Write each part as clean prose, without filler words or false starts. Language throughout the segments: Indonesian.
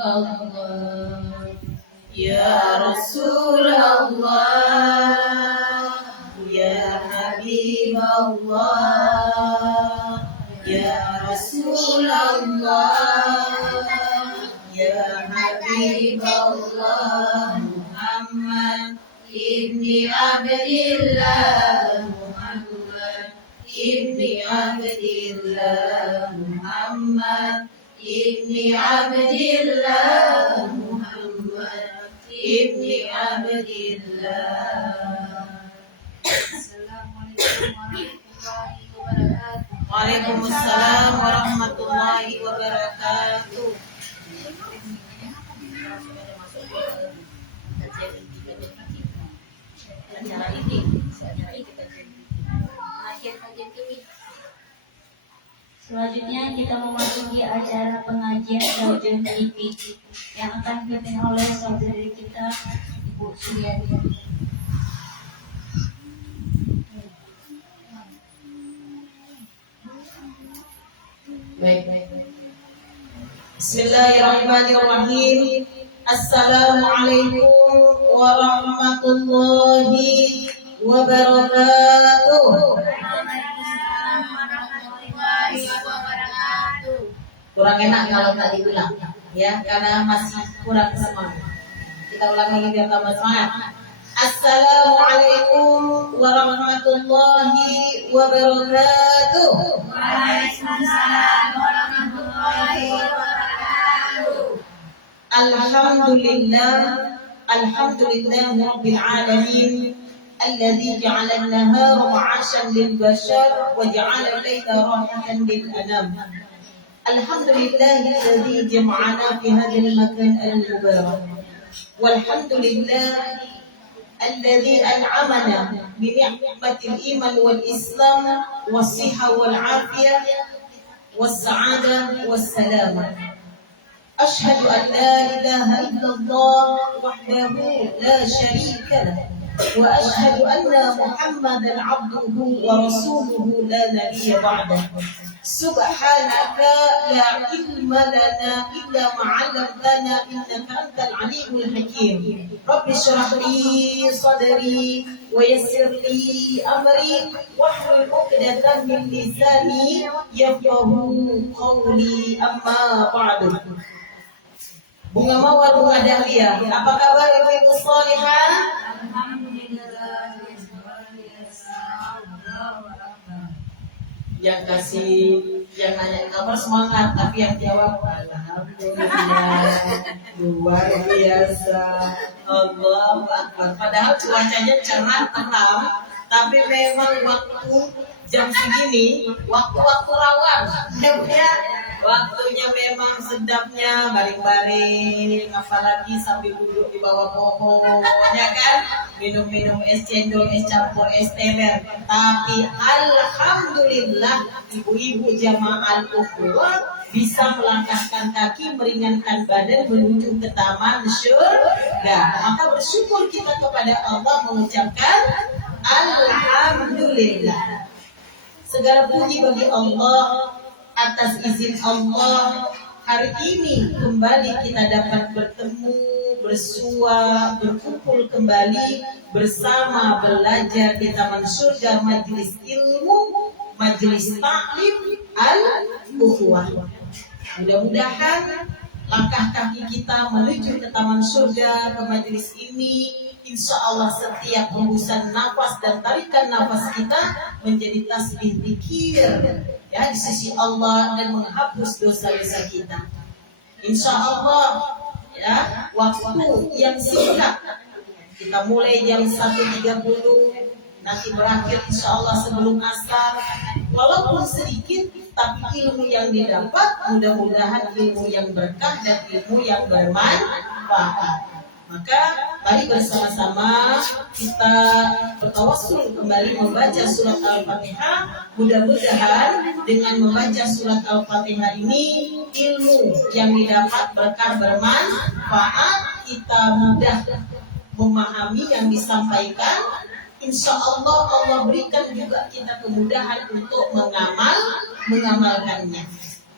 Allah. Ya Rasulullah, Ya Habib Allah, Ya Rasulullah, Ya Habib Allah. Muhammad ibni Abdillah, Muhammad ibni Abdillah, Muhammad ibni Abdillah, Muhammad ibni Abdillah. Waalaikumsalam warahmatullahi wabarakatuh. Selanjutnya kita memasuki acara pengajian Daujun TV yang akan dipimpin oleh saudari kita Ibu Suryadi. Baik. Bismillahirrahmanirrahim. Assalamualaikum warahmatullahi wabarakatuh. Kurang enak kalau tak diulang, ya, karena masih kurang semangat. Kita ulang lagi biar tambah semangat. Assalamualaikum warahmatullahi wabarakatuh. Waalaikumsalam warahmatullahi wabarakatuh. Alhamdulillah, alhamdulillah rabbil alamin. الذي جعل النهار معاشا للبشر وجعل الليل راحة للأنام. الحمد لله الذي جمعنا في هذا المكان المبارك، والحمد لله الذي أنعمنا بنعمة الإيمان والإسلام والصحة والعافية والسعادة والسلامة. أشهد أن لا إله إلا الله وحده لا شريك له، وأشهد أن محمدا عبده ورسوله لا نبي بعده. سبحانك لا علم لنا إلا ما علمتنا إنك أنت العليم الحكيم. رب اشرح لي صدري ويسر لي أمري واحلل عقدة من لساني يفقهوا قولي. أما بعد. Bunga mawar, bunga dahlia, apa kabar ibu-ibu salihah? Yang kasih, yang nanya kabar semangat, tapi yang jawab alhamdulillah, luar biasa, Allahu Akbar. Padahal cuacanya cerah terang, tapi memang waktu jam segini waktu-waktu rawan, ya. Waktunya memang sedapnya baring-baring, apalagi sambil duduk di bawah pohon, ya kan? Minum-minum es cendol, es campur, es teler. Tapi alhamdulillah ibu-ibu jamaah al-ukhuwah bisa melangkahkan kaki, meringankan badan menuju ke taman surga. Maka bersyukur kita kepada Allah, mengucapkan alhamdulillah. Segala puji bagi Allah. Atas izin Allah, hari ini kembali kita dapat bertemu, bersua, berkumpul kembali bersama belajar di Taman Surga, majelis ilmu, majelis taklim al-ukhuwah. Mudah-mudahan langkah kaki kita menuju ke Taman Surga, ke majelis ini, insya Allah setiap hembusan nafas dan tarikan nafas kita menjadi tasbih zikir, ya, di sisi Allah dan menghapus dosa-dosa kita. Insya Allah, ya, waktu yang singkat, kita mulai jam 1.30, nanti berakhir insya Allah sebelum asar. Walaupun sedikit, tapi ilmu yang didapat mudah-mudahan ilmu yang berkah dan ilmu yang bermanfaat. Maka mari bersama-sama kita bertawassul kembali membaca surat Al-Fatihah. Mudah-mudahan dengan membaca surat Al-Fatihah ini ilmu yang didapat berkah bermanfaat, kita mudah memahami yang disampaikan. Insya Allah Allah berikan juga kita kemudahan untuk mengamalkannya.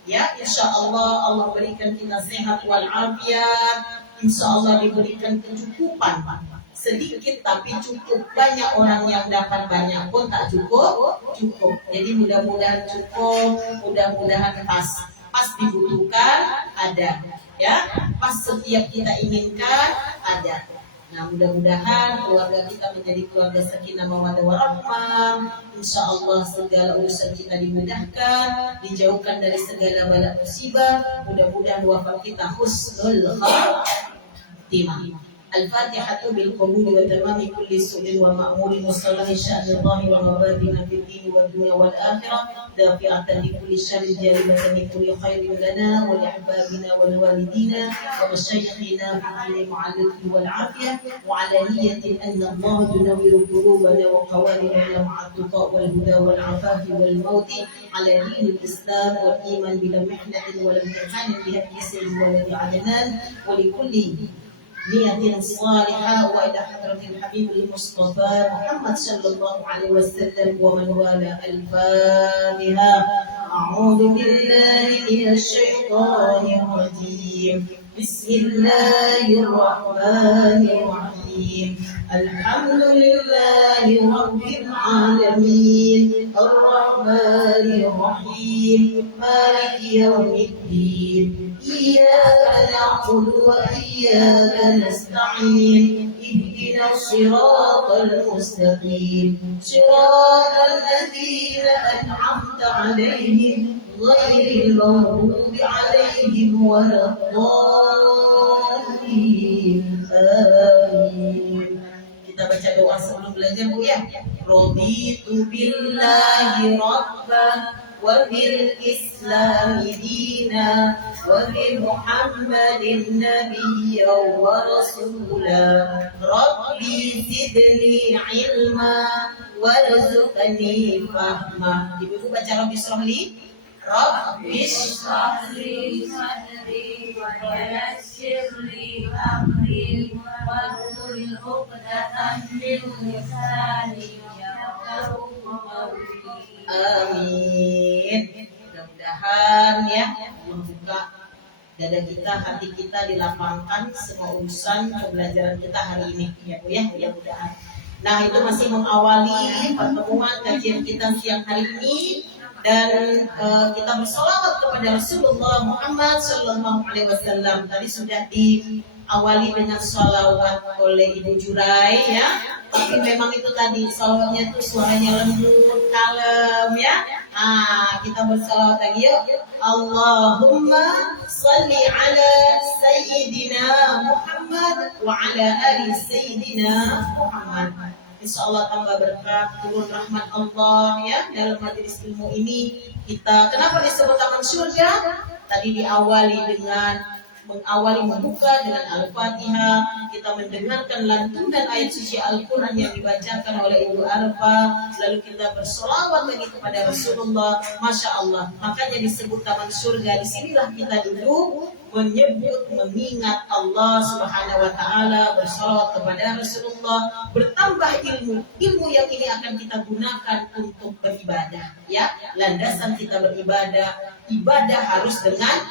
Ya, insya Allah Allah berikan kita sehat walafiat. Insya Allah diberikan kecukupan. Sedikit tapi cukup. Banyak orang yang dapat banyak pun tak cukup. Jadi mudah-mudahan cukup, mudah-mudahan pas dibutuhkan ada, ya. Pas setiap kita inginkan ada. Nah, mudah-mudahan keluarga kita menjadi keluarga sakinah mawaddah warahmah. Insya Allah segala urusan kita dimudahkan, dijauhkan dari segala bala musibah. Mudah-mudahan wafat kita husnul khatimah. الفاتحة بالقبول وتمام كل سؤل ومأمور وصلاح شأن الله ومبادئنا في الدين والدنيا والآخرة دافعة لكل شر جالبة لكل خير لنا ولأحبابنا ولوالدينا ومشايخنا في الدين مع اللطف والعافية وعلى نية أن الله ينور قلوبنا وقوالبنا مع التقى والهدى والعفاف والموت على دين الإسلام والإيمان بلا محنة ولا امتحان بهدي سيد ولد عدنان ولكل نية صالحة وإلى حضرة الحبيب المصطفى محمد صلى الله عليه وسلم ومن والاه. الفاتحة. أعوذ بالله من الشيطان الرجيم. بسم الله الرحمن الرحيم. الحمد لله رب العالمين الرحمن الرحيم مالك يوم الدين إياك نعبد وإياك نستعين اهدنا الصراط المستقيم صراط الذين أنعمت عليهم غير المغضوب عليهم ولا الضالين. آمين. Kita baca doa sebelum belajar, Bu, ya. Raditu billahi rabban wa bil islam dina wa bi muhammadin nabiyyan wa rasula. Rabbi zidni ilma warzuqni fahma. Ibu baca Rabbi shrahli Rabbi shrahli sadri wa yassir li amri wahlul 'uqdatam min lisani yafqahu qawli. Amin. Mudah-mudahan ya membuka dada kita, hati kita dilapangkan semua urusan pembelajaran kita hari ini, ya Bu, ya, mudah-mudahan. Nah, itu masih mengawali pertemuan kajian kita siang hari ini. Dan kita bersolawat kepada Rasulullah Muhammad Sallallahu Alaihi Wasallam. Tadi sudah diawali dengan solawat oleh Ibu Jurai, ya. Tapi memang itu tadi solawatnya itu suaranya lembut, kalem, ya. Kita bersolawat lagi yuk. Allahumma salli ala Sayyidina Muhammad wa ala ali Sayyidina Muhammad. Insya Allah tambah berkat, turun rahmat Allah, ya, dalam majelis ilmu ini. Kita kenapa disebut taman surga? Tadi diawali dengan membuka dengan Al-Fatihah. Kita mendengarkan lantunan ayat suci Al-Quran yang dibacakan oleh Ibu Arfa. Lalu kita bersolawat lagi kepada Rasulullah. Masya Allah, makanya disebut taman surga. Disinilah kita duduk menyebut, mengingat Allah Subhanahu wa Ta'ala, bersolawat kepada Rasulullah, bertambah ilmu yang ini akan kita gunakan untuk beribadah, ya. Landasan kita beribadah, ibadah harus dengan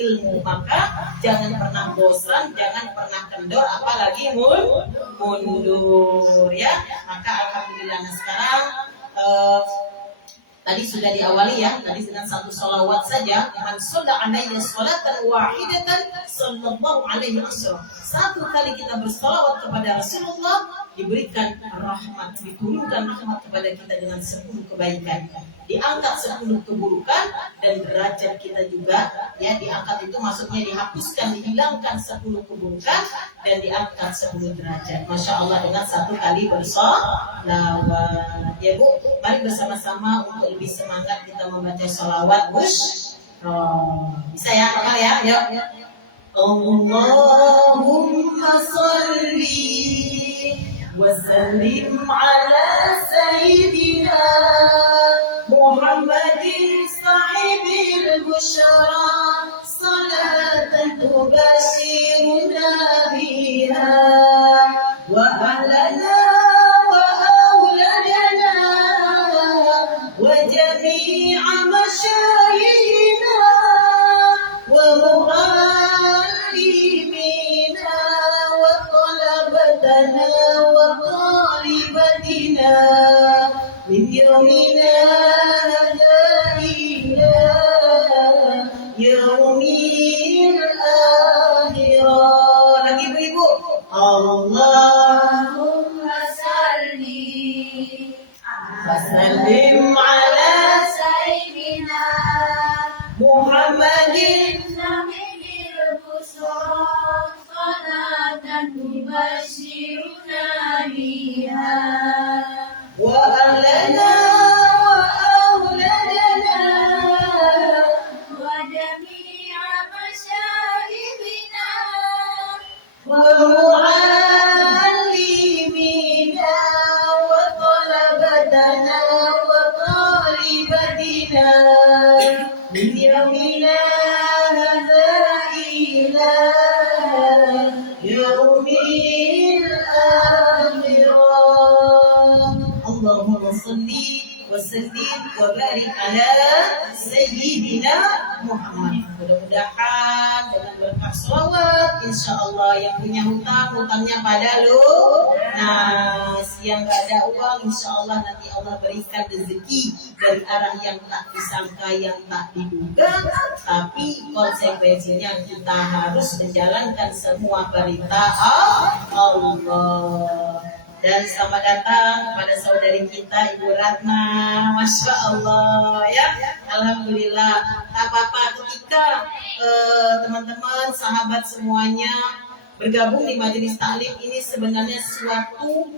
ilmu. Maka jangan pernah bosan, jangan pernah kendor, apalagi mundur, ya. Maka alhamdulillah. Nah, sekarang tadi sudah diawali, ya, tadi dengan satu sholawat saja. Man shalla alaihi sholatan wahidatan sallallahu alaihi wasallam. Satu kali kita bersolawat kepada Rasulullah, diberikan rahmat, diturunkan rahmat kepada kita dengan 10 kebaikan, diangkat 10 keburukan, dan derajat kita juga, ya, diangkat itu maksudnya dihapuskan, dihilangkan 10 keburukan dan diangkat 10 derajat. Masya Allah, dengan satu kali bersolawat. Ya Bu, mari bersama-sama untuk lebih semangat kita membaca sholawat bisa, ya, apa ya? Yuk. Allahumma salli wa sallim ala sayyidina Muhammadin sahibil busyara salatan tubashiruna biha wa ahlana وجميع مشايخنا يومنا هذا إلى يوم الآخرة. Lagi ibu-ibu. Allahumma salli wasallim ala سيدنا Muhammadin نبي البشرى صلاة تبشرنا بها wa ahlana wa awladana وجميع مشايخنا wa muallimina wa talabatana wa talibatina min yawmina hadha ila yaumil akhirah. Allahumma salli wa sallim wa barik ala sayyidina Muhammad. Mudah-mudahan dengan berkah sholawat, insya Allah yang punya hutang, hutangnya pada lunas. Yang gak ada uang, insya Allah nanti Allah berikan rezeki dari arah yang tak disangka, yang tak diduga. Tapi konsekuensinya kita harus menjalankan semua perintah Allah. Dan selamat datang kepada saudari kita Ibu Ratna, Masya Allah ya, Alhamdulillah. Tak apa-apa ketika teman-teman, sahabat semuanya bergabung di majelis taklim ini sebenarnya suatu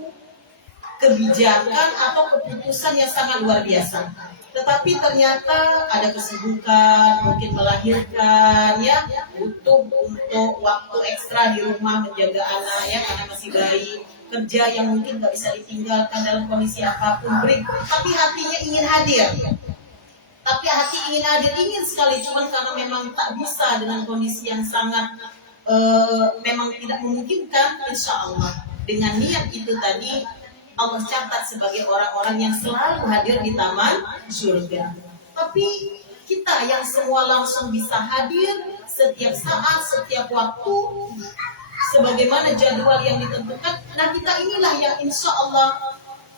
kebijakan atau keputusan yang sangat luar biasa. Tetapi ternyata ada kesibukan, mungkin melahirkan ya, butuh untuk waktu ekstra di rumah menjaga anak ya, karena masih bayi, kerja yang mungkin gak bisa ditinggalkan dalam kondisi apapun, tapi hatinya ingin hadir. Tapi hati ingin hadir, ingin sekali, cuman karena memang tak bisa dengan kondisi yang sangat memang tidak memungkinkan. Insya Allah dengan niat itu tadi Allah catat sebagai orang-orang yang selalu hadir di taman surga. Tapi kita yang semua langsung bisa hadir setiap saat, setiap waktu, sebagaimana jadwal yang ditentukan. Nah kita inilah yang insya Allah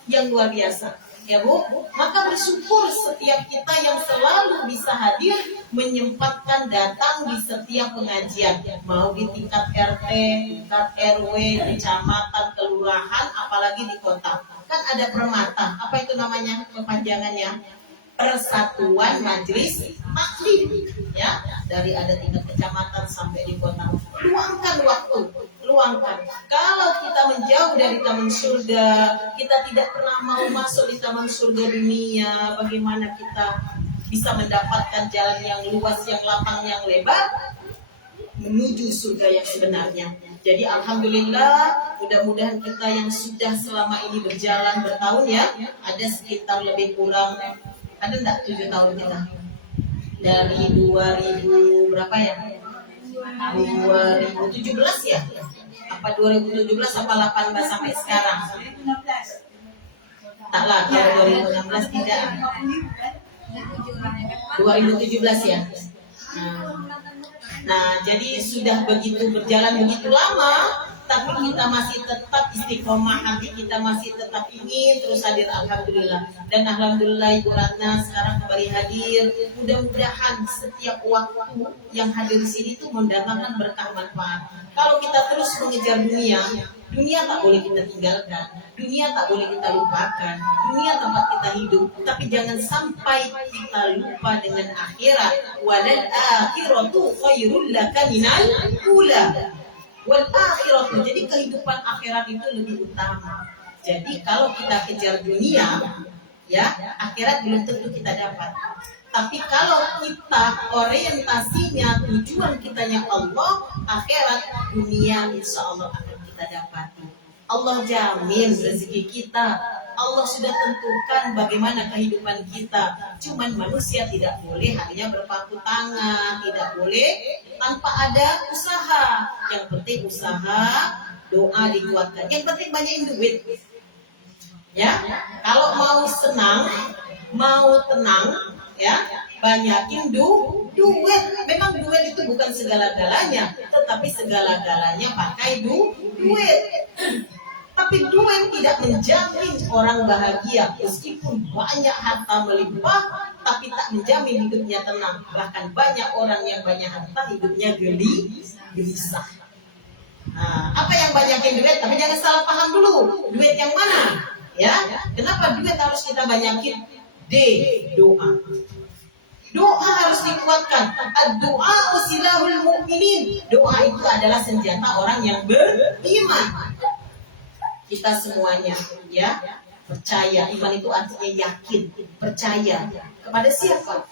yang luar biasa ya Bu. Maka bersyukur setiap kita yang selalu bisa hadir, menyempatkan datang di setiap pengajian, mau di tingkat RT, tingkat RW, kecamatan, kelurahan, apalagi di kota. Kan ada permata, apa itu namanya kepanjangannya? Persatuan Majelis Taklim ya, dari ada tingkat kecamatan sampai di kota. Luangkan waktu, luangkan. Kalau kita menjauh dari taman surga, kita tidak pernah mau masuk di taman surga dunia, bagaimana kita bisa mendapatkan jalan yang luas, yang lapang, yang lebar menuju surga yang sebenarnya. Jadi alhamdulillah, mudah-mudahan kita yang sudah selama ini berjalan bertahun ya, ada sekitar lebih kurang, ada enggak 7 tahun kita? Dari 2000 berapa ya? 2017 ya? Apa 2017 apa 18 sampai sekarang? Tak lah, kalau 2016 tidak. 2017 ya. Nah, jadi sudah begitu berjalan begitu lama, tapi kita masih tetap istiqomah, hati kita masih tetap ingin terus hadir, alhamdulillah. Dan alhamdulillah Ibu Ratna sekarang kembali hadir. Mudah-mudahan setiap waktu yang hadir di sini itu mendatangkan berkah manfaat. Kalau kita terus mengejar dunia, dunia tak boleh kita tinggalkan, dunia tak boleh kita lupakan, dunia tempat kita hidup. Tapi jangan sampai kita lupa dengan akhirat. Walal akhiratu khairul laka minal ula. Wal akhiratu, jadi kehidupan akhirat itu lebih utama. Jadi kalau kita kejar dunia, ya akhirat belum tentu kita dapat. Tapi kalau kita orientasinya, tujuan kitanya Allah, akhirat, dunia insya Allah akan kita dapati. Allah jamin rezeki kita. Allah sudah tentukan bagaimana kehidupan kita. Cuman manusia tidak boleh hanya berpangku tangan, tidak boleh tanpa ada usaha. Yang penting usaha, doa dikuatkan. Yang penting banyakin duit. Ya, kalau mau senang, mau tenang, ya banyakin duit. Memang duit itu bukan segala-galanya, tetapi segala-galanya pakai duit. Tapi duit tidak menjamin orang bahagia. Meskipun banyak harta melimpah, tapi tak menjamin hidupnya tenang. Bahkan banyak orang yang banyak harta hidupnya gelisah. Nah, apa yang banyakin duit? Tapi jangan salah paham dulu. Duit yang mana? Ya, kenapa duit harus kita banyakin? Doa. Doa harus dikuatkan. Doa usilahul mu'minin. Doa itu adalah senjata orang yang beriman. Kita semuanya ya percaya. Iman itu artinya yakin, percaya. Kepada siapa?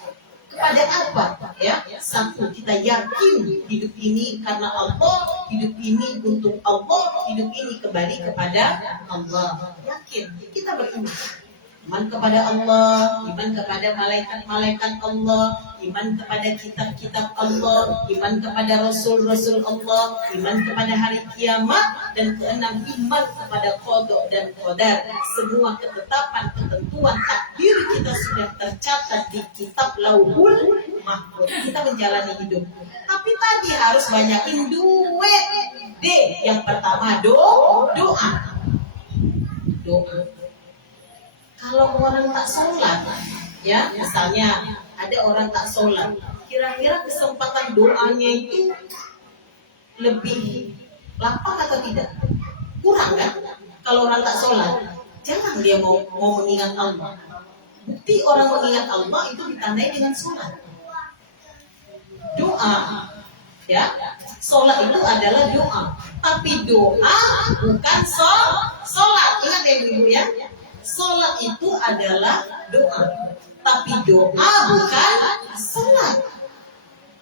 Kepada apa? Ya, satu, kita yakin hidup ini karena Allah, hidup ini untuk Allah, hidup ini kembali kepada Allah. Yakin, kita beriman. Iman kepada Allah, iman kepada malaikat-malaikat Allah, iman kepada kitab-kitab Allah, iman kepada rasul-rasul Allah, iman kepada hari kiamat, dan keenam, iman kepada qada dan qadar. Semua ketetapan, ketentuan, takdir kita sudah tercatat di kitab Lauhul Mahfuz. Kita menjalani hidup. Tapi tadi harus banyakin duit. Yang pertama doa. Kalau orang tak sholat, ya misalnya ada orang tak sholat, kira-kira kesempatan doanya itu lebih lapang atau tidak? Kurang kan? Kalau orang tak sholat, jarang dia mau mengingat Allah. Bukti orang mengingat Allah itu ditandai dengan sholat. Doa, ya, sholat itu adalah doa. Tapi doa bukan sholat. Ingat ya ibu ya. Sholat itu adalah doa, tapi doa bukan sholat.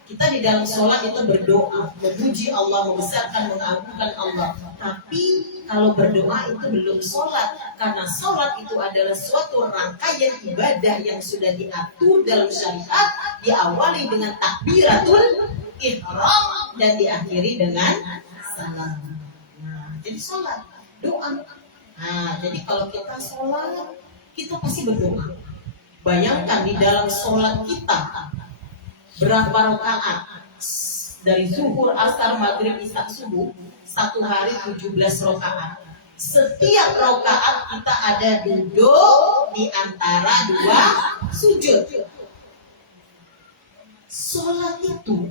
Kita di dalam sholat itu berdoa, memuji Allah, membesarkan, mengagungkan Allah. Tapi kalau berdoa itu belum sholat, karena sholat itu adalah suatu rangkaian ibadah yang sudah diatur dalam syariat, diawali dengan takbiratul ihram dan diakhiri dengan salam. Nah, jadi sholat, doa. Nah, jadi kalau kita sholat, kita pasti berdoa. Bayangkan di dalam sholat kita berapa rakaat? Dari zuhur, asar, maghrib, isya, subuh, satu hari 17 rakaat. Setiap rakaat kita ada duduk di antara dua sujud. Sholat itu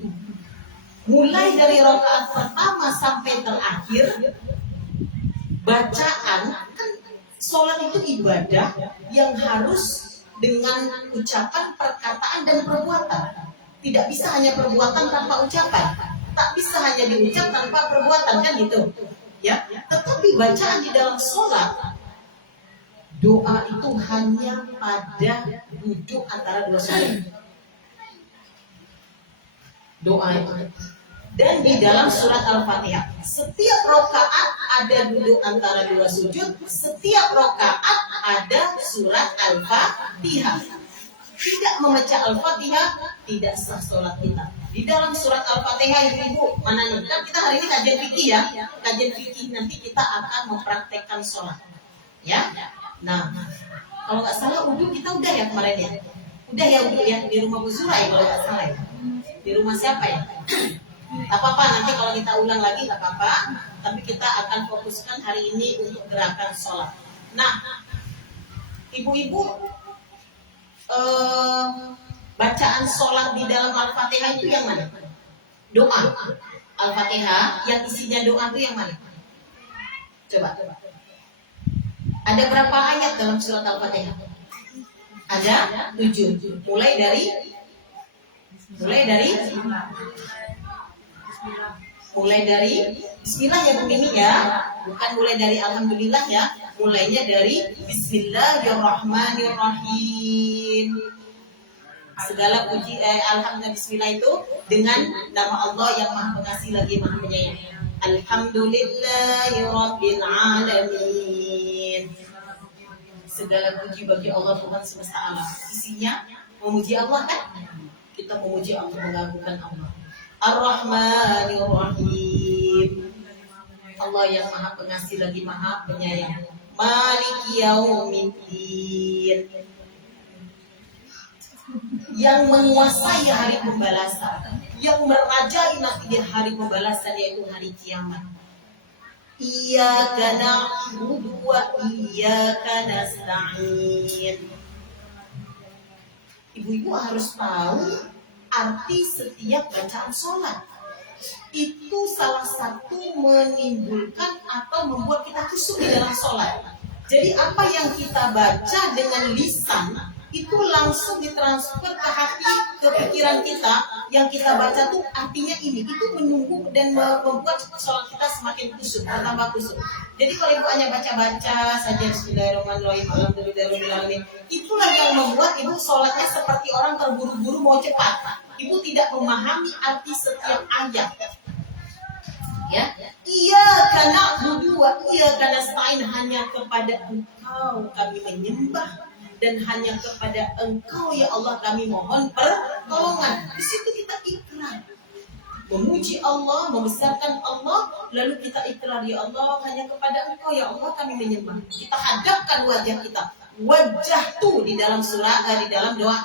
mulai dari rakaat pertama sampai terakhir, bacaan, kan sholat itu ibadah yang harus dengan ucapan, perkataan, dan perbuatan. Tidak bisa hanya perbuatan tanpa ucapan, tak bisa hanya diucap tanpa perbuatan, kan gitu ya. Tetapi bacaan di dalam sholat, doa itu hanya pada duduk antara dua sujud. Doa itu. Dan di dalam surat Al-Fatihah, setiap rakaat ada duduk antara dua sujud, setiap rakaat ada surat Al-Fatihah. Tidak membaca Al-Fatihah, tidak sah sholat kita. Di dalam surat Al-Fatihah, ibu, mana nih? Kan kita hari ini kajian fikih ya, kajian fikih, nanti kita akan mempraktekkan sholat. Ya, nah, kalau nggak salah wudhu kita udah ya kemarin ya, udah ya wudhu ya di rumah Bu Zura ya kalau nggak salah ya. Di rumah siapa ya? Tak apa-apa, nanti kalau kita ulang lagi tak apa-apa. Tapi kita akan fokuskan hari ini untuk gerakan sholat. Nah, ibu-ibu, bacaan sholat di dalam Al-Fatihah itu yang mana? Doa. Al-Fatihah yang isinya doa itu yang mana? Coba. Ada berapa ayat dalam surat Al-Fatihah? Ada 7. Mulai dari Bismillah ya Bu Mimi ya, bukan mulai dari Alhamdulillah ya, mulainya dari Bismillahirrahmanirrahim. Segala puji Alhamdulillah, Bismillah itu dengan nama Allah yang Maha Pengasih lagi Maha Penyayang. Alhamdulillahirabbil alamin. Segala puji bagi Allah Tuhan semesta alam. Isinya memuji Allah kan? Kita memuji Allah, mengagungkan Allah. Ar-Rahmanir-Rahim. Allah yang Maha Pengasih lagi Maha Penyayang. Maliki Yaumiddin. Yang menguasai hari pembalasan, yang merajai nanti di hari pembalasan, yaitu hari kiamat. Iyyaka na'budu wa iyyaka nasta'in. Ibu-ibu harus tahu arti setiap bacaan sholat. Itu salah satu menimbulkan atau membuat kita khusyuk di dalam sholat. Jadi apa yang kita baca dengan lisan itu langsung ditransfer ke hati, ke pikiran kita. Yang kita baca tuh artinya ini, itu menunggu dan membuat sholat kita semakin khusyuk, bertambah khusyuk. Jadi kalau ibu hanya baca-baca saja Bismillahirrahmanirrahim, Alhamdulillahirrahmanirrahim, itulah yang membuat ibu sholatnya seperti orang terburu-buru mau cepat. Ibu tidak memahami arti setiap ayat. Ya, Iyyaka na'budu wa iyyaka nasta'in, hanya kepada Engkau kami menyembah dan hanya kepada Engkau ya Allah kami mohon pertolongan. Di situ kita ikrar, memuji Allah, membesarkan Allah, lalu kita ikrar, ya Allah hanya kepada Engkau ya Allah kami menyembah. Kita hadapkan wajah kita. Wajjahtu di dalam surah, di dalam doa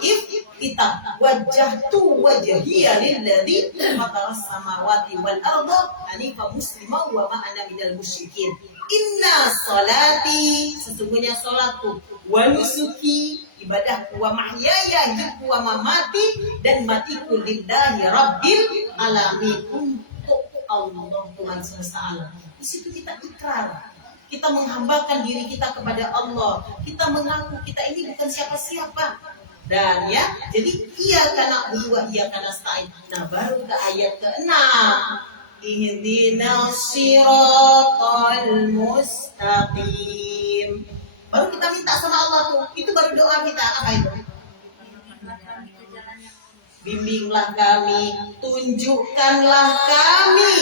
kita, wajjahtu wajhiya lilladzi fataras samawati wal arda hanifan musliman wa ma ana minal musyrikin. Inna salati, sesungguhnya salatku, wa nusuki, ibadahku, wa mahyaya, hidupku, wa mamati, dan matiku lillahi rabbil alamin, untuk Allah Tuhan semesta alam. Di situ kita ikrar, kita menghambakan diri kita kepada Allah, kita mengaku kita ini bukan siapa-siapa. Dan ya, jadi iyyaka na'budu wa iyyaka nasta'in. Nah, baru ke ayat ke-6. Ihdinas siratal mustaqim. Baru kita minta sama Allah tuh. Itu baru doa kita. Apa itu? Bimbinglah kami, tunjukkanlah kami.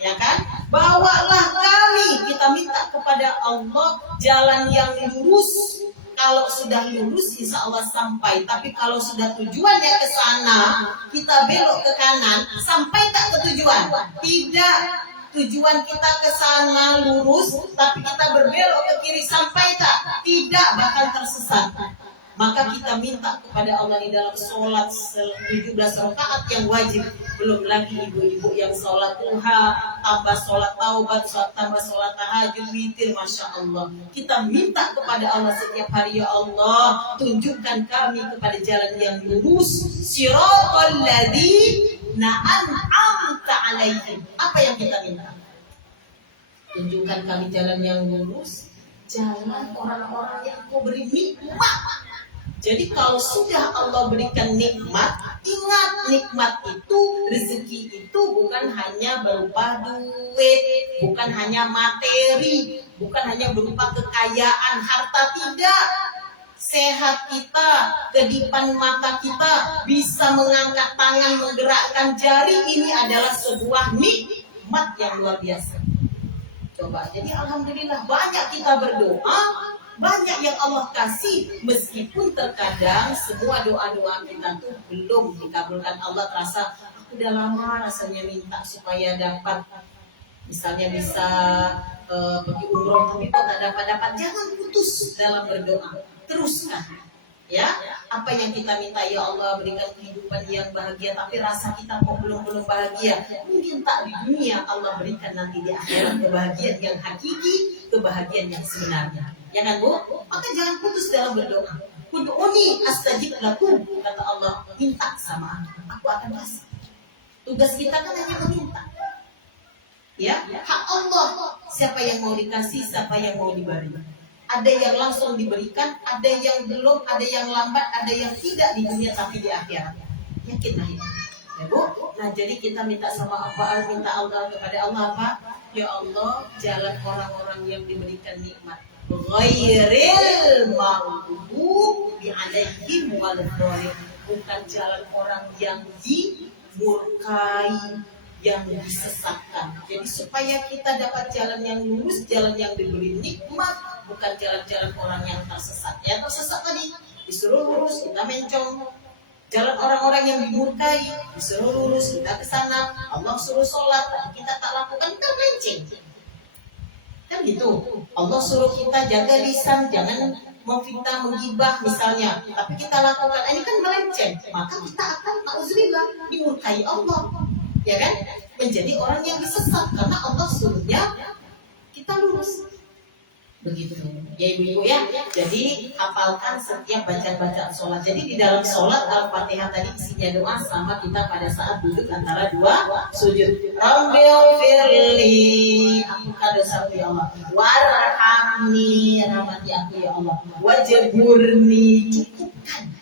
Ya kan? Bawalah kami. Kita minta kepada Allah jalan yang lurus. Kalau sudah lurus, insya Allah sampai. Tapi kalau sudah tujuannya ke sana, kita belok ke kanan, sampai tak ke tujuan? Tidak. Tujuan kita ke sana lurus, tapi kita berbelok ke kiri, sampai tak? Tidak, bakal tersesat. Maka kita minta kepada Allah di dalam sholat 17 rakaat yang wajib. Belum lagi ibu-ibu yang sholat duha, tambah sholat taubat, tambah sholat tahajud, witir, Masya Allah. Kita minta kepada Allah setiap hari, ya Allah, tunjukkan kami kepada jalan yang lurus. Siratal ladzina an'amta alaihim. Apa yang kita minta? Tunjukkan kami jalan yang lurus, jalan orang-orang yang Kau beri nikmat. Jadi kalau sudah Allah berikan nikmat, ingat nikmat itu, rezeki itu bukan hanya berupa duit, bukan hanya materi, bukan hanya berupa kekayaan, harta, tidak. Sehat kita, kedipan mata kita, bisa mengangkat tangan, menggerakkan jari, ini adalah sebuah nikmat yang luar biasa. Coba, jadi alhamdulillah banyak kita berdoa, banyak yang Allah kasih, meskipun terkadang semua doa-doa kita tuh belum dikabulkan Allah. Terasa aku udah lama rasanya minta supaya dapat, misalnya bisa pergi umroh tapi kok tak dapat. Jangan putus dalam berdoa, teruskan. Ya, apa yang kita minta, ya Allah berikan kehidupan yang bahagia, tapi rasa kita kok belum bahagia. Mungkin tak di dunia, Allah berikan nanti di akhirat kebahagiaan yang hakiki, kebahagiaan yang sebenarnya. Ya kan Bu? Maka jangan putus dalam berdoa. Ud'uni astajib lakum, kata Allah, minta sama aku akan kasih. Tugas kita kan hanya meminta. Ya, hak Allah, siapa yang mau dikasih, siapa yang mau diberi. Ada yang langsung diberikan, ada yang belum, ada yang lambat, ada yang tidak di dunia tapi di akhirat. Yakinlah ini. Ya Bu? Nah, jadi kita minta sama apa? Minta Allah kepada Allah apa? Ya Allah, jalan orang-orang yang diberikan nikmat. Ghairil maghdubi alaihim waladdallin, bukan jalan orang yang dimurkai, yang disesatkan. Jadi supaya kita dapat jalan yang lurus, jalan yang diberi nikmat, bukan jalan-jalan orang yang tersesat. Ya, tersesat tadi disuruh lurus, kita mencong. Jalan orang-orang yang dimurkai, disuruh lurus, kita ke sana. Allah suruh sholat, kita tak lakukan, kita melenceng. Kan gitu. Allah suruh kita jaga lisan, jangan memfitnah, menggibah misalnya, tapi kita lakukan, ini kan melenceng. Maka kita akan ta'uzubillah dimurkai Allah, ya kan? Menjadi orang yang disesat, karena Allah suruhnya kita lurus. Begitu ya ibu-ibu ya. Jadi hafalkan setiap bacaan sholat. Jadi di dalam sholat Al-Fatihah tadi isinya doa sama kita pada saat duduk antara dua sujud. Rabbighfirli, ampunkan dosaku ya Allah, warhamni, rahmati aku ya Allah, wajburni, cukupkan.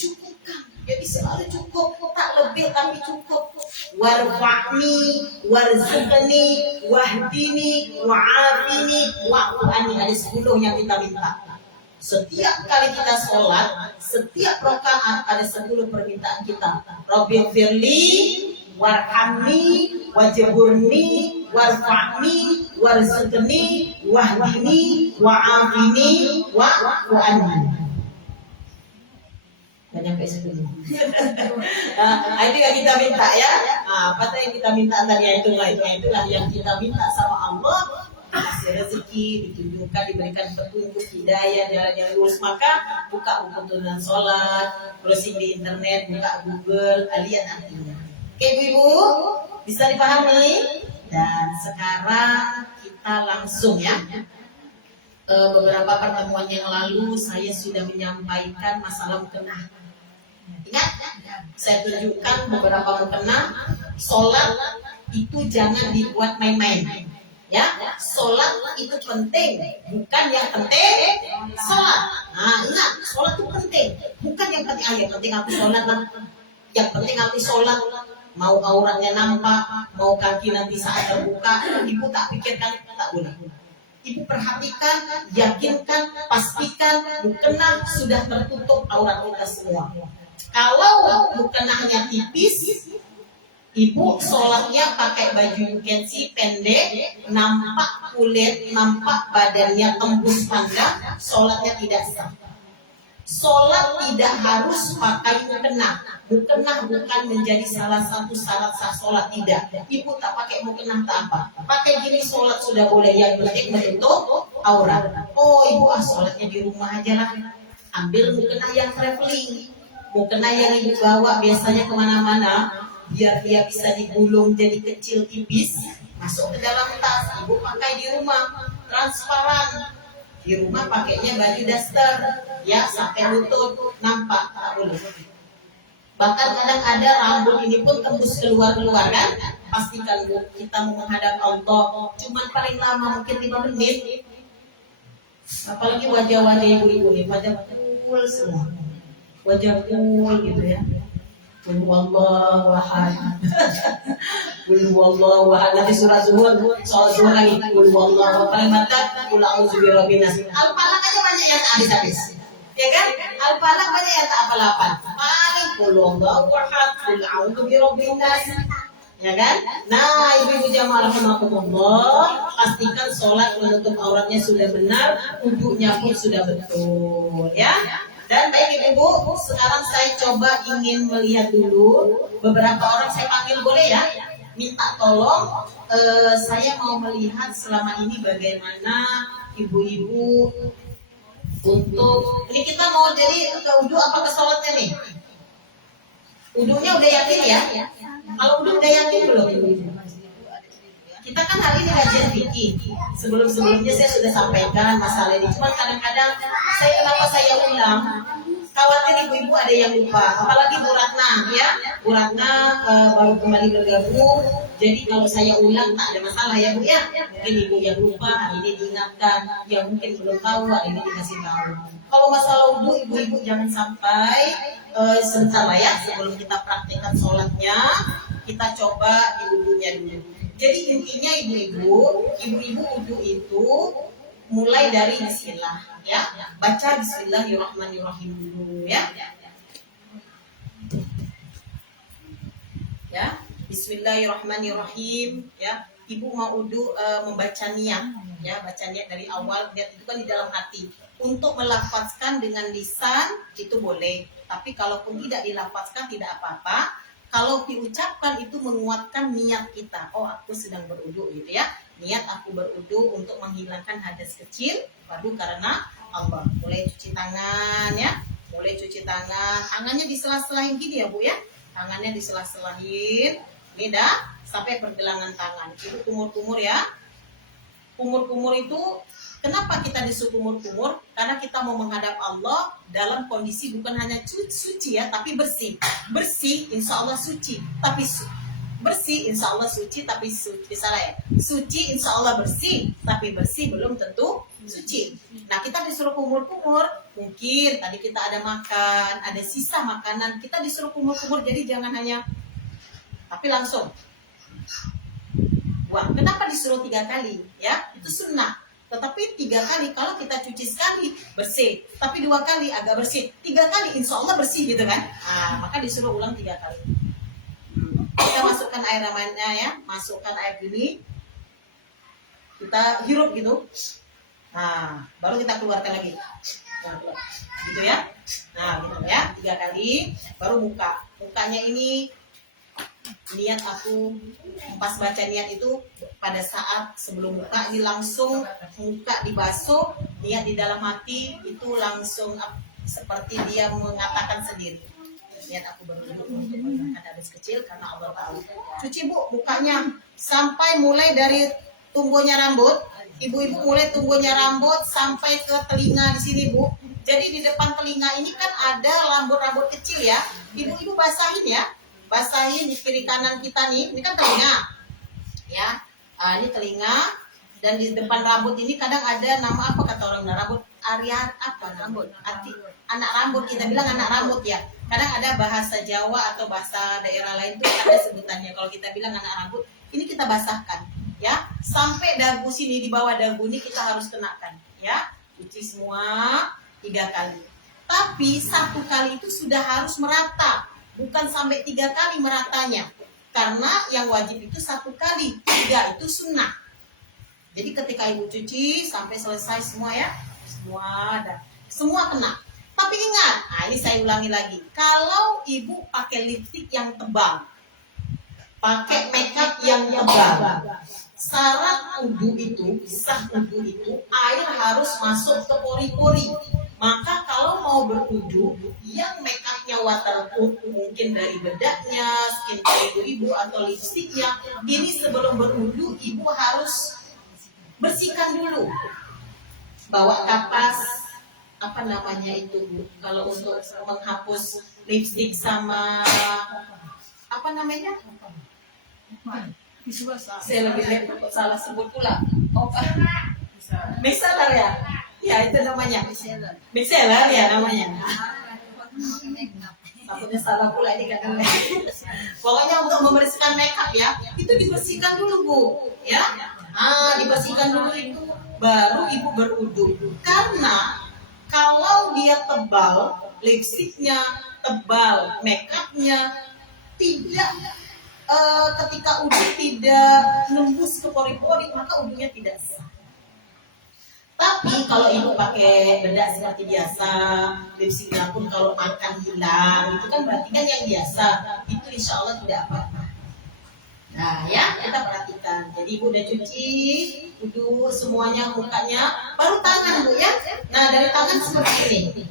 Cukupkan. Jadi selalu cukup, tak lebih tapi cukup. Warfa'ni, warzuqni, wahdini, wa'afini, wa'fu'ani. Ada 10 yang kita minta. Setiap kali kita sholat, setiap rakaat ada 10 permintaan kita. Rabbighfirli, warhamni, wajburni, warfa'ni, warzuqni, wahdini, wa'afini, wa'fu'ani. Banyak itu yang kita minta ya. Apa yang kita minta tadi itulah yang kita minta sama Allah. Kasih rezeki, ditunjukkan, diberikan petunjuk, hidayah, jalan yang lurus. Maka buka buku tuntunan sholat, browsing di internet, buka Google, lihat artinya. Oke ibu, bisa dipahami? Dan sekarang kita langsung ya. Beberapa pertemuan yang lalu saya sudah menyampaikan masalah mukena. Ingat? Saya tunjukkan beberapa mukena. Sholat itu jangan dibuat main-main. Ya, sholat itu penting. Bukan yang penting sholat. Nah, ingat, sholat itu penting. Bukan yang penting yang penting aku sholat lah. Yang penting aku sholat. Mau auratnya nampak, mau kaki nanti saat terbuka, ibu tak pikirkan, tak boleh. Ibu perhatikan, yakinkan, pastikan mukena sudah tertutup aurat kita semua. Kalau mukenanya tipis, ibu sholatnya pakai baju kensi pendek, nampak kulit, nampak badannya tembus pandang, sholatnya tidak sah. Sholat tidak harus pakai mukena. Mukena bukan menjadi salah satu syarat sah sholat, tidak. Ibu tak pakai mukena tak apa. Pakai gini sholat sudah boleh, yang penting menutup aurat. Oh ibu sholatnya di rumah aja lah. Ambil mukena yang traveling, mukena yang ibu bawa biasanya kemana-mana, biar dia bisa digulung jadi kecil tipis, masuk ke dalam tas. Ibu pakai di rumah, transparan. Di rumah pakainya baju daster, ya sampai lutut, nampak, tak boleh. Bahkan kadang ada rambut ini pun tembus keluar kan? Pastikan bu, kita mau menghadap Allah, cuman paling lama mungkin 5 menit. Apalagi wajah-wajah ibu-ibu ini, wajah cool semua, wajah cool gitu ya. Qul huwallahu ahad. Qul huwallahu ahad. Nanti surah Zuhur, soal Zuhur lagi. Qul huwallahu kalimatan. Qul a'udzu birabbin nas. Al-Falaq aja banyak yang tak habis-habis. Ya kan? Al-Falaq banyak yang tak hafal-hafal. Paling qul huwallahu ahad, qul a'udzu birabbin nas. Ya kan? Nah, ibu-ibu jamaah rahimakumullah, pastikan sholat menutup auratnya sudah benar, wudhunya pun sudah betul, ya. Dan baik ibu-ibu, sekarang saya coba ingin melihat dulu beberapa orang, saya panggil boleh ya? Minta tolong, saya mau melihat selama ini bagaimana ibu-ibu untuk, ini kita mau jadi ke wudhu apa ke sholatnya nih? Wudhunya udah yakin ya? Kalau wudhu udah yakin belum ibu-ibu? Kita kan hari ini kajian fikih. Sebelum-sebelumnya saya sudah sampaikan masalah ini. Cuma kadang-kadang kenapa saya ulang? Khawatir ibu-ibu ada yang lupa. Apalagi Bu Ratna ya. Bu Ratna baru kembali bergabung. Jadi kalau saya ulang tak ada masalah ya Bu ya. Mungkin ibu yang lupa hari ini diingatkan. Yang mungkin belum tahu hari ini dikasih tahu. Kalau masalah wudhu ibu-ibu jangan sampai sebentar lah ya. Sebelum kita praktekkan sholatnya, kita coba di wudhunya dulu. Jadi intinya ibu-ibu wudhu itu mulai dari bismillah ya. Baca bismillahirrahmanirrahim dulu ya. Ya, bismillahirrahmanirrahim ya. Ibu mau wudhu membaca niat ya, baca niat dari awal. Niat itu kan di dalam hati. Untuk melafazkan dengan lisan itu boleh, tapi kalaupun tidak dilafazkan tidak apa-apa. Kalau diucapkan itu menguatkan niat kita. Oh, aku sedang berwudu gitu ya. Niat aku berwudu untuk menghilangkan hadas kecil padu karena Allah. Mulai cuci tangan ya. Mulai cuci tangan. Tangannya diselah-selahin gini ya Bu ya. Tangannya diselah-selahin. Ini dah sampai pergelangan tangan. Itu kumur-kumur ya. Kumur-kumur itu, kenapa kita disuruh kumur-kumur? Karena kita mau menghadap Allah dalam kondisi bukan hanya suci ya, tapi bersih. Bersih, insya Allah suci. Tapi bersih, insya Allah suci, tapi suci salah ya. Suci, insya Allah bersih, tapi bersih belum tentu suci. Nah, kita disuruh kumur-kumur. Mungkin tadi kita ada makan, ada sisa makanan, kita disuruh kumur-kumur. Jadi jangan hanya, tapi langsung buang. Kenapa disuruh 3 kali? Ya, itu sunnah. Tetapi 3 kali, kalau kita cuci sekali bersih, tapi 2 kali agak bersih, 3 kali insya Allah bersih gitu kan? Nah, maka disuruh ulang 3 kali. Kita masukkan air namanya ya, masukkan air gini, kita hirup gitu. Nah, baru kita keluarkan lagi. Nah, gitu ya. Nah, gitu ya, 3 kali, baru buka. Mukanya ini niat aku pas baca niat itu pada saat sebelum buka ini langsung muka dibasuh, niat di dalam hati itu langsung seperti dia mengatakan sendiri, niat aku berwudu untuk mengangkat habis kecil karena Allah tahu. Cuci Bu mukanya sampai mulai dari tumbuhnya rambut, ibu-ibu mulai tumbuhnya rambut sampai ke telinga di sini Bu. Jadi di depan telinga ini kan ada rambut-rambut kecil ya, ibu-ibu basahin ya. Basahin di kiri kanan kita nih, ini kan telinga, ya. Ini telinga, dan di depan rambut ini kadang ada nama apa kata orang rambut area apa rambut, anak rambut kita bilang anak rambut ya. Kadang ada bahasa Jawa atau bahasa daerah lain tuh ada sebutannya. Kalau kita bilang anak rambut, ini kita basahkan, ya. Sampai dagu sini di bawah dagu ini kita harus kenakan, ya. Cuci semua 3 kali. Tapi 1 kali itu sudah harus merata. Bukan sampai 3 kali meratanya, karena yang wajib itu 1 kali, 3 itu sunnah. Jadi ketika ibu cuci sampai selesai semua ya, semua kena. Tapi ingat, nah ini saya ulangi lagi, kalau ibu pakai lipstik yang tebal, pakai makeup yang tebal, syarat wudu itu, sah wudu itu, air harus masuk ke pori-pori. Maka kalau mau berwudu, yang makeupnya waterproof, mungkin dari bedaknya, skincare ibu-ibu atau lipstiknya, ini sebelum berwudu ibu harus bersihkan dulu. Bawa kapas, apa namanya itu Bu? Kalau untuk menghapus lipstik sama apa namanya? Saya lebih salah sebut pula. Oh, misalnya ya. Ya itu namanya micellar ya namanya. Takutnya salah pula ini kadang. Pokoknya untuk membersihkan makeup ya, itu dibersihkan dulu Bu, ya. Dibersihkan dulu itu baru ibu berwudu. Karena kalau dia tebal, lipstiknya tebal, makeupnya tidak ketika wudu tidak nembus ke pori-pori, maka wudunya tidak sah. Tapi kalau ibu pakai bedak seperti biasa, lipstiknya pun kalau makan hilang, itu kan berarti kan yang biasa, itu insya Allah tidak apa-apa. Nah ya, kita perhatikan. Jadi ibu udah cuci, wudu semuanya mukanya, baru tangan Bu ya. Nah dari tangan seperti ini.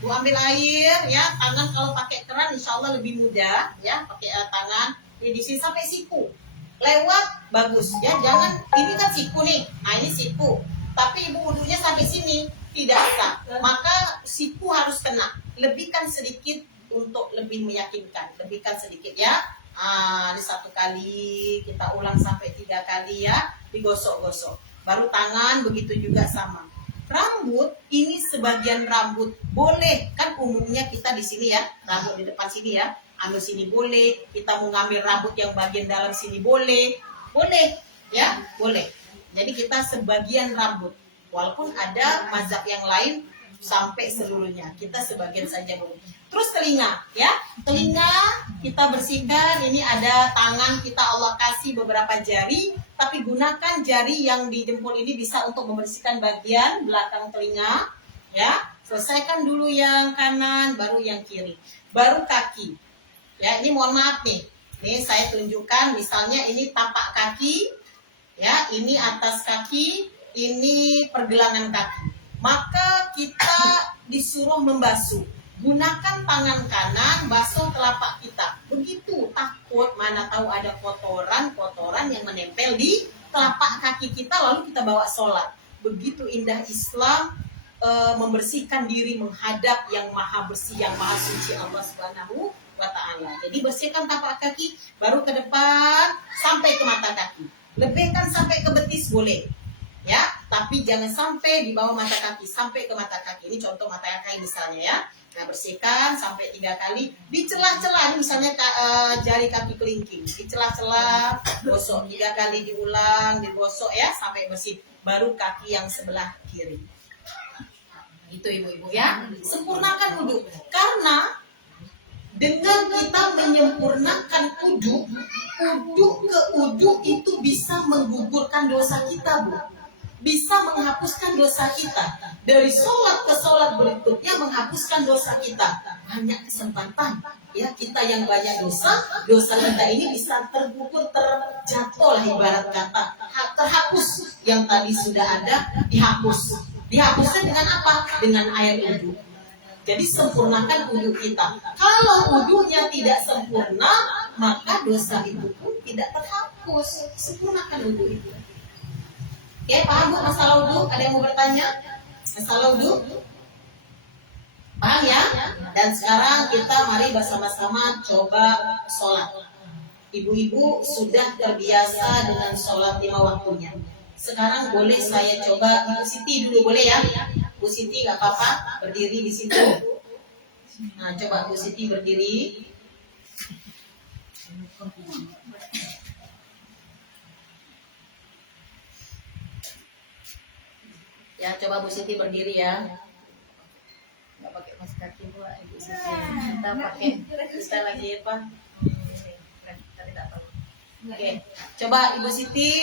Bu ambil air ya, tangan kalau pakai keran insya Allah lebih mudah ya, pakai tangan. Di sini sampai siku. Lewat bagus ya, jangan ini kan siku nih. Nah ini siku. Tapi ibu wudunya sampai sini tidak sah, maka siku harus kena. Lebihkan sedikit untuk lebih meyakinkan, lebihkan sedikit ya. Ini 1 kali, kita ulang sampai 3 kali ya, digosok-gosok. Baru tangan begitu juga sama. Rambut ini sebagian rambut boleh kan umumnya kita di sini ya, rambut di depan sini ya, ambil sini boleh. Kita mau ngambil rambut yang bagian dalam sini boleh ya, boleh. Jadi kita sebagian rambut, walaupun ada mazhab yang lain sampai seluruhnya, kita sebagian saja boleh. Terus telinga, ya, telinga kita bersihkan. Ini ada tangan kita Allah kasih beberapa jari, tapi gunakan jari yang di jempol ini bisa untuk membersihkan bagian belakang telinga, ya. Selesaikan dulu yang kanan, baru yang kiri, baru kaki. Ya, ini mohon maaf nih, saya tunjukkan, misalnya ini tapak kaki. Ya, ini atas kaki, ini pergelangan kaki. Maka kita disuruh membasuh. Gunakan tangan kanan, basuh telapak kita. Begitu, takut mana tahu ada kotoran yang menempel di telapak tapak kaki kita lalu kita bawa sholat. Begitu indah Islam membersihkan diri menghadap yang maha bersih, yang maha suci Allah Subhanahu wa ta'ala. Jadi bersihkan tapak kaki baru ke depan sampai ke mata kaki. Lebihkan sampai ke betis boleh. Ya, tapi jangan sampai di bawah mata kaki, sampai ke mata kaki. Ini contoh mata kaki misalnya ya. Nah, bersihkan sampai 3 kali di celah-celah, misalnya jari kaki kelingking, di celah-celah gosok 3 kali, diulang, digosok ya sampai bersih. Baru kaki yang sebelah kiri. Itu ibu-ibu ya, sempurnakan wudhu. Karena dengan kita menyempurnakan wudhu ke wudhu itu bisa menggugurkan dosa kita, Bu. Bisa menghapuskan dosa kita. Dari sholat ke sholat berikutnya menghapuskan dosa kita. Banyak kesempatan ya, kita yang banyak dosa kita ini bisa tergugur, terjatuh lah ibarat kata, terhapus. Yang tadi sudah ada dihapus. Dihapusnya dengan apa? Dengan air wudhu. Jadi sempurnakan wudhu kita. Kalau wudhunya tidak sempurna, maka dosa itu pun tidak terhapus. Sempurnakan wudhu itu. Oke, paham Bu masalah wudhu? Ada yang mau bertanya? Masalah wudhu? Paham ya? Dan sekarang kita mari bersama-sama coba sholat. Ibu-ibu sudah terbiasa dengan sholat 5 waktunya. Sekarang boleh saya coba Ibu Siti dulu, boleh ya? Bu Siti nggak apa-apa berdiri di situ. Nah, coba Bu Siti berdiri. Ya, coba Bu Siti berdiri ya. Nggak pakai mas kaki Bu, Ibu Siti. Kita pakai, kita lagi apa? Kita tidak tahu. Oke, coba Ibu Siti.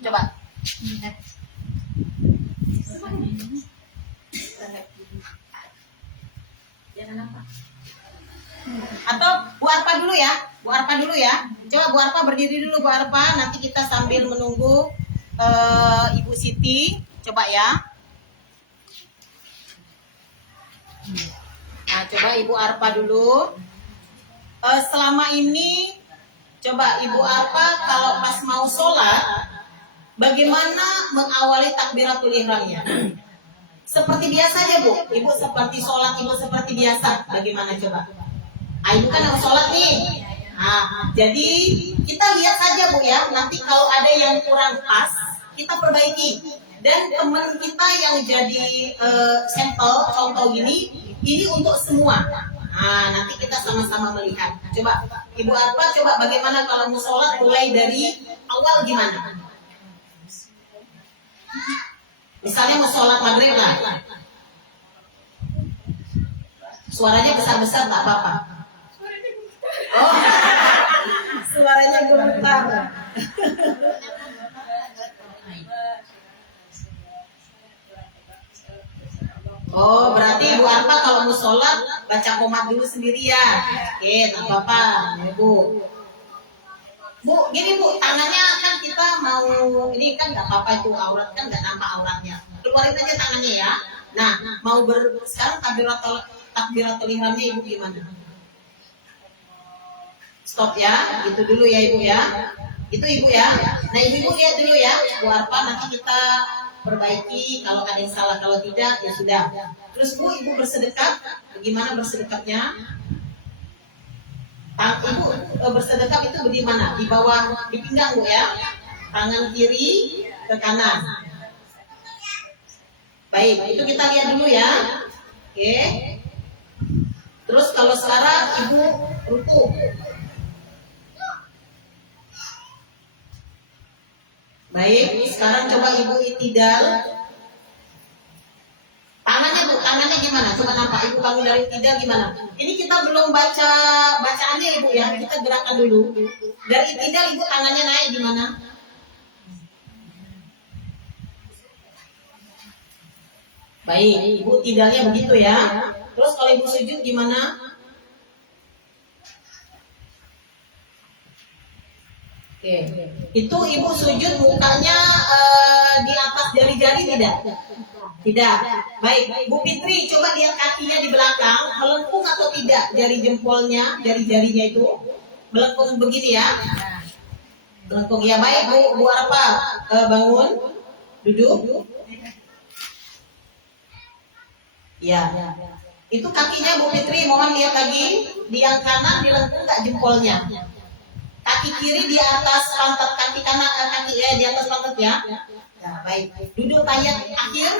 Coba. Jangan apa? Atau Bu Arpa dulu ya. Bu Arpa dulu ya. Coba Bu Arpa berdiri dulu Bu Arpa. Nanti kita sambil menunggu Ibu Siti. Coba ya. Nah, coba Ibu Arpa dulu. Selama ini coba Ibu Arpa kalau pas mau sholat bagaimana mengawali takbiratul ihramnya? Seperti biasa aja Bu. Ibu seperti sholat, Ibu seperti biasa. Bagaimana coba? Ibu kan harus sholat nih. Nah, jadi kita lihat saja Bu ya. Nanti kalau ada yang kurang pas, kita perbaiki. Dan teman kita yang jadi sampel contoh gini, ini untuk semua. Nah, nanti kita sama-sama melihat. Coba Ibu Arpa, coba bagaimana kalau mau sholat mulai dari awal gimana? Misalnya mau sholat maghrib lah. Suaranya besar-besar tak apa-apa. Oh, suaranya gemetar. Oh, berarti Ibu Arpa kalau mau sholat baca qomat dulu sendiri ya. Oke, tak apa-apa, ya, Bu. Bu, gini Bu, tangannya kan kita mau, ini kan nggak apa-apa itu aurat kan nggak nampak auratnya. Keluarin aja tangannya ya. Nah, mau sekarang takbiratul ihramnya Ibu gimana? Stop ya, itu dulu ya Ibu ya. Itu Ibu ya. Nah, Ibu lihat dulu ya, Bu Arpa nanti kita perbaiki kalau ada yang salah, kalau tidak ya sudah. Terus Bu, Ibu bersedekap, bagaimana bersedekapnya? Ibu bersedekap itu di mana? Di bawah, di pinggang Bu ya. Tangan kiri ke kanan. Baik, itu kita lihat dulu ya. Oke. Terus kalau sekarang Ibu ruku. Baik, sekarang coba Ibu itidal. Tangannya Bu, tangannya gimana? Coba nampak Ibu bangun dari itidal gimana? Ini kita belum baca bacaannya Ibu ya, kita gerakan dulu. Dari itidal Ibu tangannya naik gimana? Baik, Ibu tidalnya begitu ya. Terus kalau Ibu sujud gimana? Oke, itu Ibu sujud mukanya di atas jari-jari tidak? Tidak. Baik, Bu Fitri, coba lihat kakinya di belakang, melengkung atau tidak jari jempolnya, jari-jarinya itu melengkung begini ya? Melengkung ya. Baik, Bu Arpa, bangun, duduk. Ya. Itu kakinya Bu Fitri, mohon lihat lagi, di yang kanan dilengkung nggak jempolnya? Kaki kiri di atas pantat, kaki kanan di atas pantat ya. Ya, baik. Duduk tayat akhir.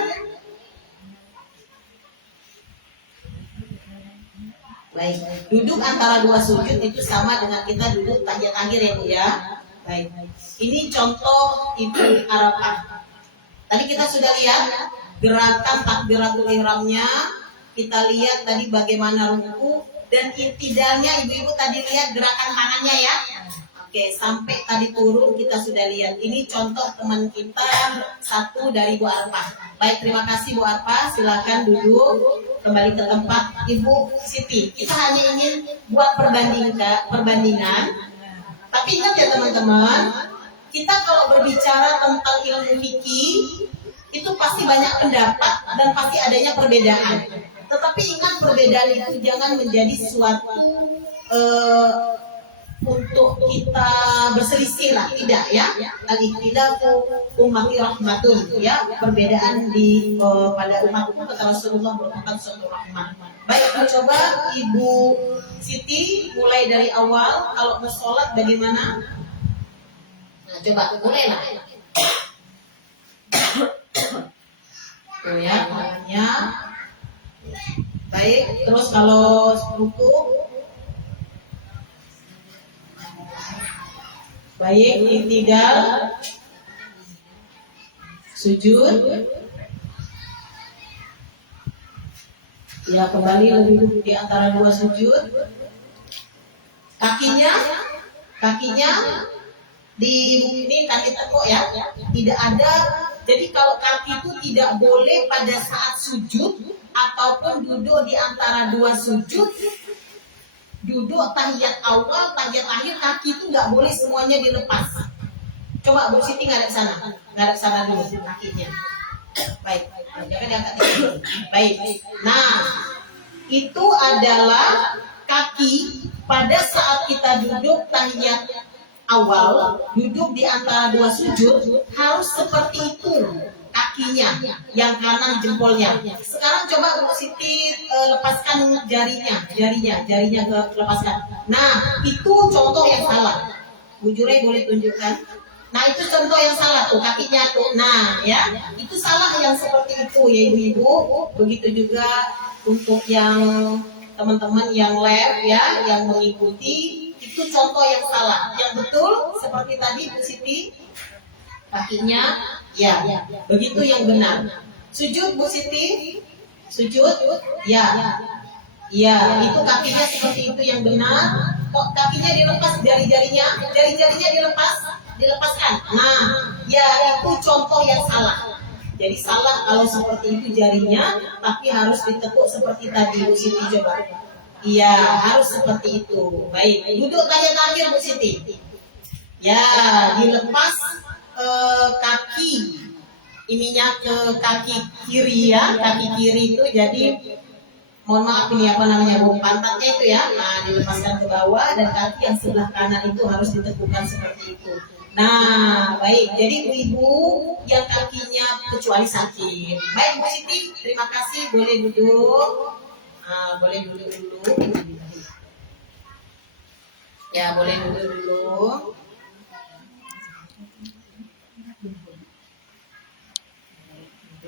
Baik, duduk antara dua sujud itu sama dengan kita duduk tahiyat akhir ya Bu ya. Baik, ini contoh Ibu Arafah. Tadi kita sudah lihat gerakan takbiratul ihramnya. Kita lihat tadi bagaimana ruku dan intidalnya. Ibu-ibu tadi lihat gerakan tangannya ya. Oke, sampai tadi turun kita sudah lihat. Ini contoh teman kita satu dari Bu Arpa. Baik, terima kasih Bu Arpa. Silakan duduk kembali ke tempat. Ibu Siti, kita hanya ingin buat perbandingan. Tapi ingat ya teman-teman, kita kalau berbicara tentang ilmu fikih itu pasti banyak pendapat dan pasti adanya perbedaan. Tetapi ingat, perbedaan itu jangan menjadi suatu untuk kita berselisih lah, tidak ya. Al-ikhtilafu ummati rahmatun ya, perbedaan di pada umat kata Rasulullah merupakan suatu rahmat. Baik, coba Ibu Siti mulai dari awal. Kalau mau sholat bagaimana? Nah, coba mulai lah. Tuh ya, tangannya. Baik, terus kalau ruku. Baik, i'tidal, sujud. Ya, kembali lebih duduk di antara dua sujud. Kakinya di ini kaki tekuk ya, tidak ada. Jadi kalau kaki itu tidak boleh pada saat sujud ataupun duduk di antara dua sujud. Duduk tahiyat awal, tahiyat akhir, kaki itu nggak boleh semuanya dilepas. Coba Bu Siti nggak ada sana dulu kakinya. Baik, jangan diangkat dulu. Baik. Nah, itu adalah kaki pada saat kita duduk tahiyat awal, duduk di antara dua sujud harus seperti itu. Kakinya, yang kanan jempolnya. Sekarang coba Bu Siti lepaskan jarinya lepaskan. Nah, itu contoh yang salah. Bu Jure boleh tunjukkan. Nah, itu contoh yang salah tuh, kakinya tuh. Nah, ya, itu salah yang seperti itu ya ibu-ibu. Begitu juga untuk yang teman-teman yang lab ya, yang mengikuti, itu contoh yang salah. Yang betul seperti tadi Bu Siti, kakinya ya, begitu yang benar. Sujud Bu Siti, sujud ya, itu kakinya seperti itu yang benar. Kok kakinya dilepas, jari-jarinya dilepaskan. Nah, ya itu contoh yang salah. Jadi salah kalau seperti itu jarinya, tapi harus ditekuk seperti tadi Bu Siti coba. Iya, harus seperti itu. Baik, duduk tahiyat akhir Bu Siti. Ya, dilepas kaki ininya ke kaki kiri ya, kaki kiri itu jadi mohon maaf ini apa namanya Bu, pantatnya itu ya, nah dilepaskan ke bawah dan kaki yang sebelah kanan itu harus ditekukkan seperti itu. Nah baik, jadi ibu yang kakinya kecuali sakit. Baik Bu Siti, terima kasih, boleh duduk. Boleh duduk dulu. Ya boleh duduk dulu.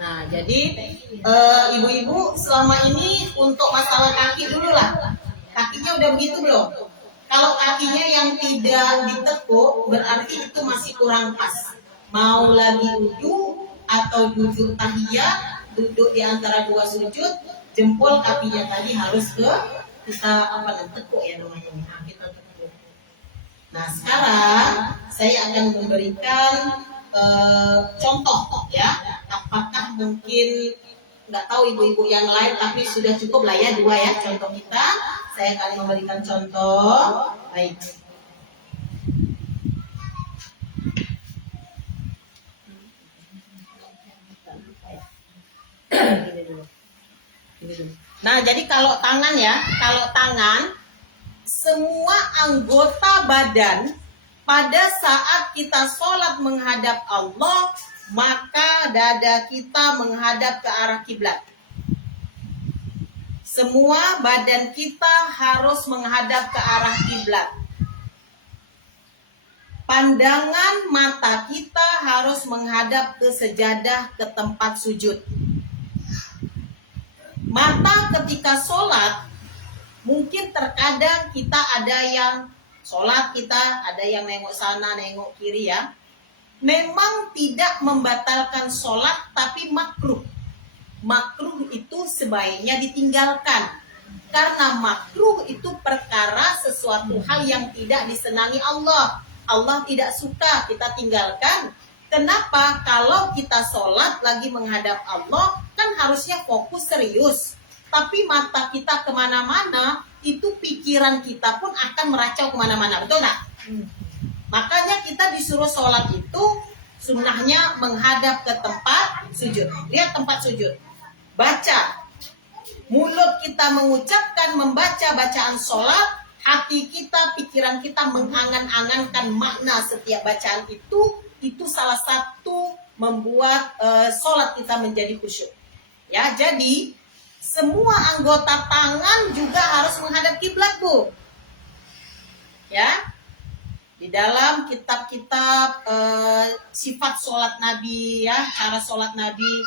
Nah, jadi ibu-ibu selama ini untuk masalah kaki dulu lah. Kakinya udah begitu belum? Kalau kakinya yang tidak ditekuk, berarti itu masih kurang pas. Mau lagi duduk atau duduk tahiyat, duduk di antara dua sujud, jempol kakinya tadi harus ke kita tekuk ya namanya. Nah, kita tekuk. Nah, sekarang saya akan memberikan contoh ya. Apakah mungkin nggak tahu ibu-ibu yang lain, tapi sudah cukup lah ya dua ya contoh kita. Saya akan memberikan contoh. Baik. Gini dulu. Gini dulu. Nah, jadi kalau tangan ya, kalau tangan, semua anggota badan pada saat kita sholat menghadap Allah, maka dada kita menghadap ke arah kiblat. Semua badan kita harus menghadap ke arah kiblat. Pandangan mata kita harus menghadap ke sejadah, ke tempat sujud. Mata ketika sholat, mungkin terkadang kita ada yang sholat kita, ada yang nengok sana, nengok kiri ya. Memang tidak membatalkan sholat, tapi makruh. Makruh itu sebaiknya ditinggalkan. Karena makruh itu perkara sesuatu hal yang tidak disenangi Allah. Allah tidak suka, kita tinggalkan. Kenapa? Kalau kita sholat lagi menghadap Allah, kan harusnya fokus serius. Tapi mata kita kemana-mana, itu pikiran kita pun akan meracau kemana-mana. Betul nggak? Makanya kita disuruh sholat itu, sunnahnya menghadap ke tempat sujud. Lihat tempat sujud. Baca. Mulut kita mengucapkan, membaca bacaan sholat. Hati kita, pikiran kita mengangan-angankan makna setiap bacaan itu salah satu membuat sholat kita menjadi khusyuk. Ya, jadi semua anggota tangan juga harus menghadap kiblat, Bu. Ya, di dalam kitab-kitab sifat sholat Nabi, ya, cara sholat Nabi,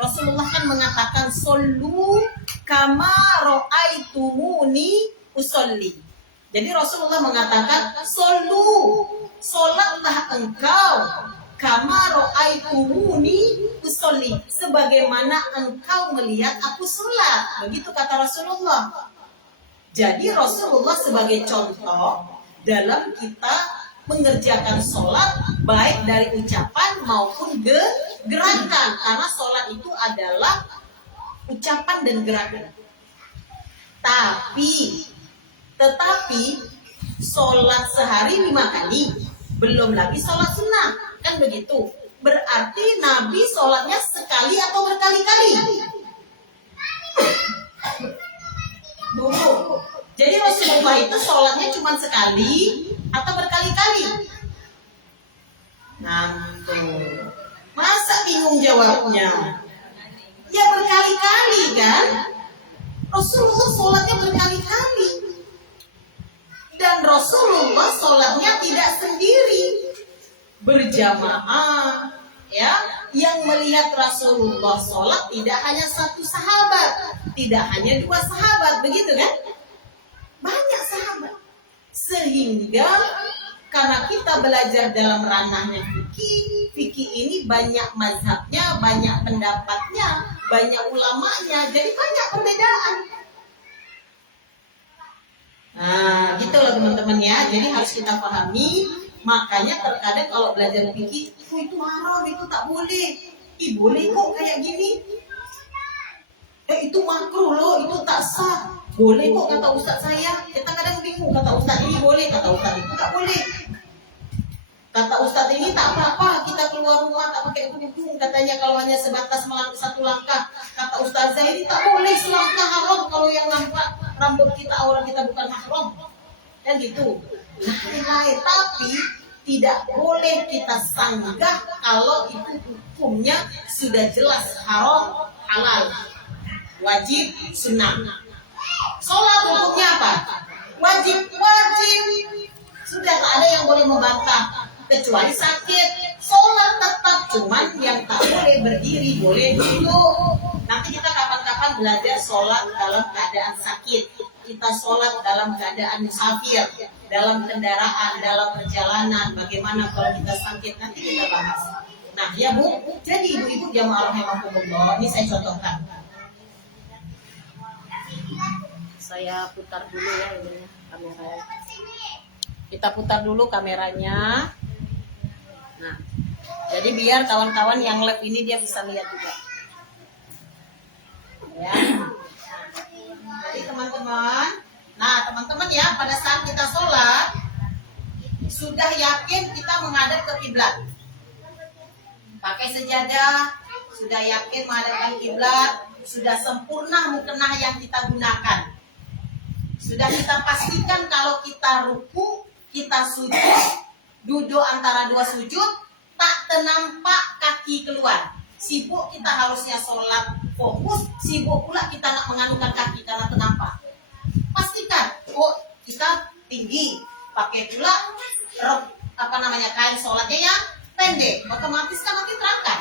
Rasulullah kan mengatakan, "Shollu kama ro'aitumuni usolli." Jadi Rasulullah mengatakan, sholatlah engkau kama ro'aitumuni usolli, sebagaimana engkau melihat aku sholat. Begitu kata Rasulullah. Jadi Rasulullah sebagai contoh dalam kita mengerjakan sholat, baik dari ucapan maupun gerakan. Karena sholat itu adalah ucapan dan gerakan. Tetapi sholat sehari 5 kali, belum lagi sholat sunnah, kan begitu. Berarti Nabi sholatnya sekali atau berkali-kali? Dulu. Jadi Rasulullah itu sholatnya cuma sekali atau berkali-kali? Nah, tuh. Masa bingung jawabnya? Ya berkali-kali kan? Rasulullah sholatnya berkali-kali. Dan Rasulullah sholatnya tidak sendiri, berjamaah. Ya, yang melihat Rasulullah sholat tidak hanya satu sahabat, tidak hanya 2 sahabat, begitu kan? Banyak sahabat. Sehingga karena kita belajar dalam ranahnya fikih ini banyak mazhabnya, banyak pendapatnya, banyak ulamanya, jadi banyak perbedaan. Nah, gitu loh teman-teman ya. Jadi harus kita pahami. Makanya terkadang kalau belajar fikih, itu haram, itu tak boleh. Boleh kok kayak gini. Itu makruh loh, itu tak sah. Boleh kok kata ustaz saya. Kita kadang bingung, kata ustaz ini boleh, kata ustaz itu tak boleh. Kata ustaz ini tak apa-apa, kita keluar rumah tak pakai kerudung, katanya kalau hanya sebatas satu langkah. Kata ustazah ini tak boleh selangkah, haram kalau yang nampak rambut kita, aurat kita bukan mahram. Kan gitu. Lain-lain, tapi tidak boleh kita sanggah kalau itu hukumnya sudah jelas haram, halal, wajib, sunnah. Sholat hukumnya apa? Wajib. Sudah tak ada yang boleh membantah. Kecuali sakit, sholat tetap, cuman yang tak boleh berdiri, boleh duduk. Nanti kita kapan-kapan belajar sholat dalam keadaan sakit. Kita sholat dalam keadaan musafir, dalam kendaraan, dalam perjalanan. Bagaimana kalau kita sakit, nanti kita bahas. Nah ya Bu, jadi ibu-ibu jamaah rahimakumullah, ini saya contohkan. Saya putar dulu ya ini kamera. Kita putar dulu kameranya. Nah, jadi biar kawan-kawan yang live ini dia bisa lihat juga. Ya. Jadi teman-teman, teman-teman ya, pada saat kita sholat sudah yakin kita menghadap ke kiblat. Pakai sejadah, sudah yakin menghadapkan kiblat, sudah sempurna mukena yang kita gunakan. Sudah kita pastikan kalau kita ruku, kita sujud, duduk antara dua sujud, tak ternampak kaki keluar. Sibuk kita harusnya sholat fokus, sibuk pula kita nak menganggukkan kaki karena ternampak. Pastikan, oh kita tinggi, pakai pula kain sholatnya yang pendek, otomatis kan nanti terangkat.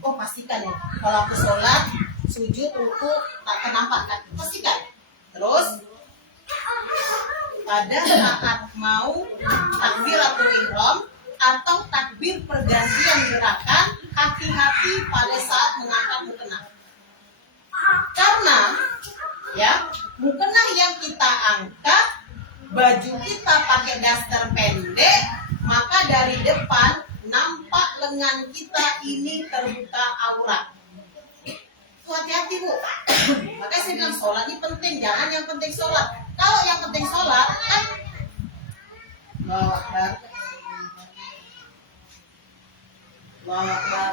Oh pastikan ya, kalau aku sholat, sujud, ruku, tak ternampak kaki, pastikan. Terus pada saat mau takbiratul ihram atau takbir pergantian gerakan, hati-hati pada saat mengangkat mukena. Karena ya, mukena yang kita angkat, baju kita pakai daster pendek, maka dari depan nampak lengan kita ini terbuka aurat. Hati-hati Bu. Makanya saya bilang sholat ini penting, jangan yang penting sholat. Kalau yang penting sholat kan Allahu Akbar, Allahu Akbar,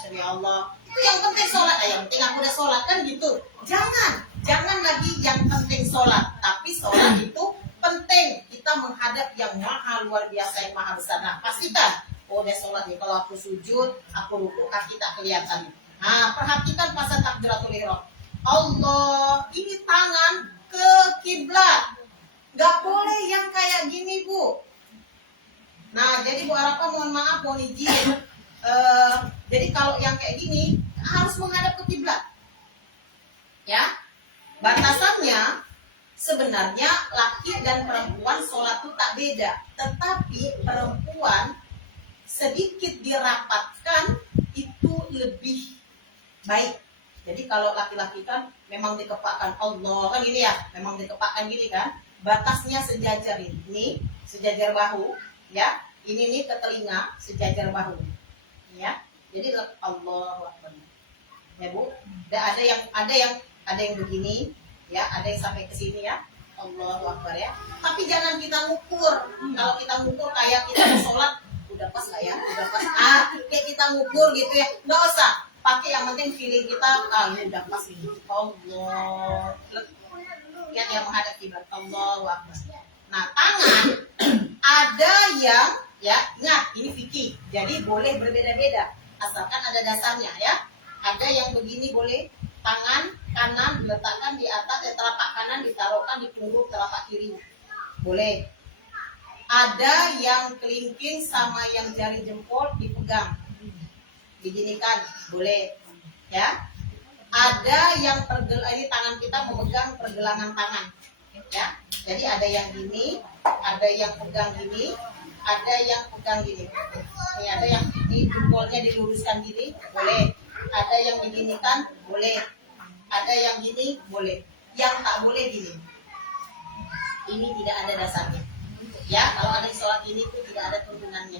Sami Allah. Itu yang penting sholat. Yang penting aku udah sholat kan gitu. Jangan lagi yang penting sholat. Tapi sholat itu penting. Kita menghadap yang maha luar biasa, yang maha besar. Nah pastikan, oh udah sholat nih. Kalau aku sujud, aku ruku, kaki tak kelihatan. Nah, perhatikan pas takbiratul ihram. Allah, ini tangan ke kiblat. Gak boleh yang kayak gini, Bu. Nah, jadi Bu Arafah mohon maaf, mohon izin. Jadi kalau yang kayak gini harus menghadap ke kiblat. Ya. Batasannya sebenarnya laki dan perempuan sholat itu tak beda, tetapi perempuan sedikit dirapatkan itu lebih baik. Jadi kalau laki-laki kan memang dikepakkan Allah kan gini ya, memang dikepakkan gini kan, batasnya sejajar ini, sejajar bahu, ya. Ini nih ke telinga, sejajar bahu, ya. Jadi Allah Akbar. Ya Bu, ada yang begini, ya, ada yang sampai ke sini ya. Allahu Akbar ya. Tapi jangan kita ngukur. Kalau kita ngukur kayak kita mau sholat, udah pas nggak ya? Udah pas. Kayak kita ngukur gitu ya. Nggak usah. Pakai yang penting feeling kita, ini udah pas ini. Allah. Lihat yang menghadap kiblat. Allahu Akbar. Nah, tangan ada yang ya, ingat ini fikih. Jadi boleh berbeda-beda asalkan ada dasarnya ya. Ada yang begini boleh, tangan kanan diletakkan di atas telapak kanan, ditaruhkan di punggung telapak kiri. Boleh. Ada yang kelingking sama yang jari jempol dipegang, diginikan, boleh. Ya. Ada yang ini tangan kita memegang pergelangan tangan. Ya. Jadi ada yang gini, ada yang pegang gini, ada yang pegang gini. Ini ada yang ini jempolnya diluruskan gini, boleh. Ada yang diginikan, boleh. Ada yang gini, boleh. Yang tak boleh gini. Ini tidak ada dasarnya. Ya, kalau ada sholat ini itu tidak ada turunannya.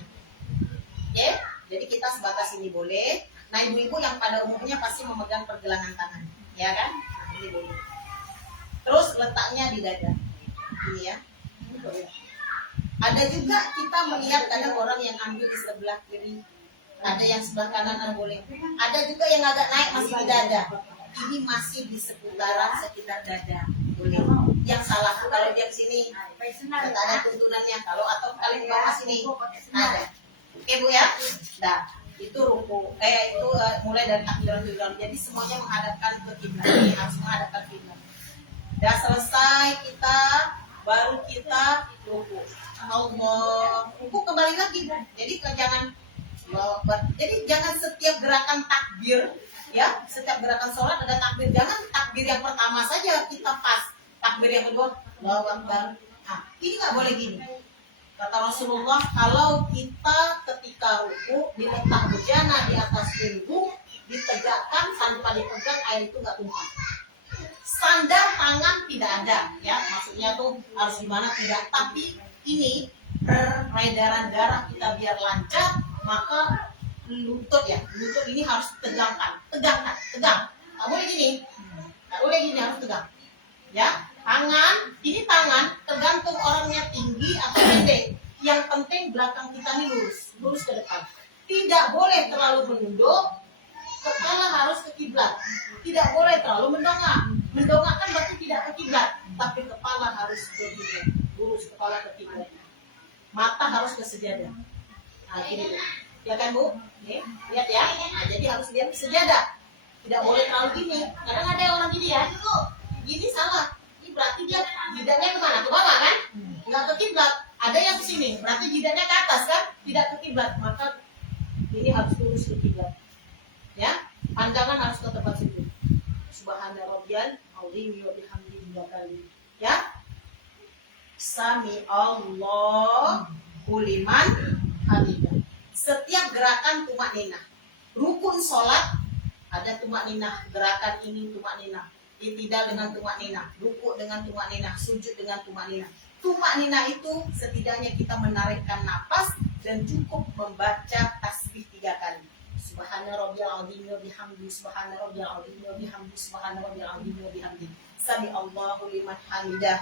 Oke, jadi kita sebatas ini boleh. Nah, ibu-ibu yang pada umumnya pasti memegang pergelangan tangan, ya kan? Ini boleh. Terus letaknya di dada. Ini ya. Ini boleh. Ada juga kita melihat ada orang yang ambil di sebelah kiri. Ada yang sebelah kanan boleh. Ada juga yang agak naik masih di dada. Ini masih di sekitar dada. Boleh. Yang salah tuh kalau dia ke sini. Tidak ada tuntunannya. Kalau atau kalian di bawah sini. Ada. Oke Bu ya. Nah, itu ruku. Itu mulai dari takbiratul ihram. Jadi semuanya menghadapkan ke kiblat. Harus menghadapkan kiblat. Dah selesai kita, baru kita ruku. Allah. Ruku kembali lagi. Jadi jangan setiap gerakan takbir, ya, setiap gerakan sholat ada takbir. Jangan takbir yang pertama saja kita pas, takbir yang kedua Allahu Akbar. Nah, ini nggak boleh gini. Kata Rasulullah, kalau kita ketika ruku diletak bejana di atas punggung, ditegakkan tanpa dipegang, air itu nggak tumpah. Sandar tangan tidak ada, ya, maksudnya tuh harus gimana tidak. Tapi ini peredaran darah kita biar lancar, maka lutut ini harus tegang. Nggak boleh gini, harus tegang. Ya, ini tangan tergantung orangnya tinggi atau pendek. Yang penting belakang kita ini lurus ke depan. Tidak boleh terlalu menunduk, kepala harus ke kiblat. Tidak boleh terlalu mendongak. Mendongak kan berarti tidak ke kiblat, tapi kepala harus ke kiblat. Lurus kepala ke kiblat. Mata harus ke sejadah. Nah, gini. Ya kan, Bu? Nih, lihat ya. Nah, jadi harus lihat sejadah. Tidak boleh terlalu gini. Kadang ada orang gini ya, gini salah. Ini berarti dia jidatnya kemana? Ke bawah kan? Nggak ke kiblat. Ada yang ke sini, berarti jidatnya ke atas kan? Tidak ke kiblat. Maka ini harus lurus ke kiblat. Ya, pandangan harus ke tempat sujud. Subhana rabbiyal azim wa bihamdihi wa kali. Ya. Sami Allahu liman hamidah. Setiap gerakan tumak ninah. Rukun sholat ada tumak ninah, gerakan ini tumak ninah. I'tidal dengan tumak ninah, rukuk dengan tumak ninah, sujud dengan tumak ninah. Tumak ninah itu setidaknya kita menarikkan napas dan cukup membaca tasbih 3 kali. Subhana rabbiyal azim wa bihamdi, subhana rabbiyal azim wa bihamdi, subhana rabbiyal azim wa bihamdi. Sami Allahu liman hamidah.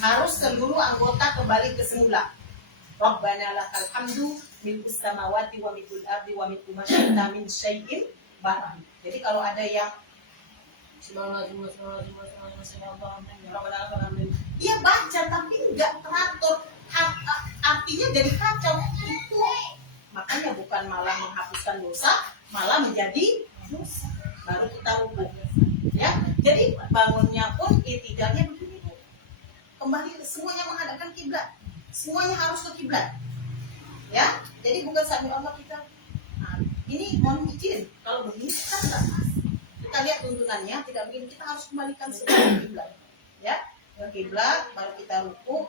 Harus seluruh anggota kembali ke semula. Rabbana lakal hamdu milkus samawati wa milkul ardi wa milku ma syi'ta min syai'in ba'd. Jadi kalau ada yang dia baca tapi enggak teratur, artinya jadi kacau. Itu makanya bukan malah menghapuskan dosa, malah menjadi dosa. Baru kita rukuk. Ya, jadi bangunnya pun i'tidalnya begini. Kembali semuanya menghadapkan kiblat. Semuanya harus ke kiblat. Ya, jadi bukan sambil Allah kita. Nah, ini mohon izin, kalau begini kan enggak pas. Kita lihat tuntunannya, tidak begini, kita harus kembalikan semua ke kiblat. Ya, ke kiblat, baru kita rukuk.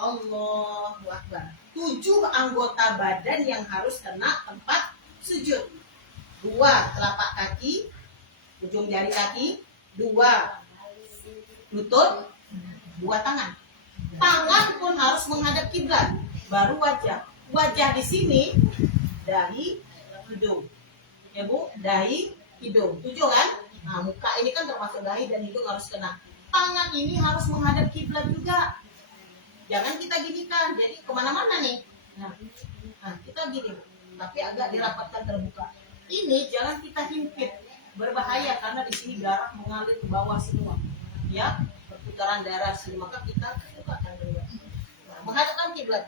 Allahu Akbar. 7 anggota badan yang harus kena tempat sujud. 2 telapak kaki, ujung jari kaki, 2 lutut, 2 tangan. Tangan pun harus menghadap kiblat. Baru wajah. Wajah di sini dahi, hidung. Ya Bu, dahi, hidung. 7 kan? Nah, muka ini kan termasuk dahi dan hidung harus kena. Tangan ini harus menghadap kiblat juga. Jangan kita ginikan. Jadi kemana-mana nih. Nah, kita gini, tapi agak dirapatkan terbuka. Ini jangan kita himpit. Berbahaya karena di sini darah mengalir ke bawah semua. Ya, perputaran darah sini, maka kita bukakan dulu. Nah, menghadapkan kiblat.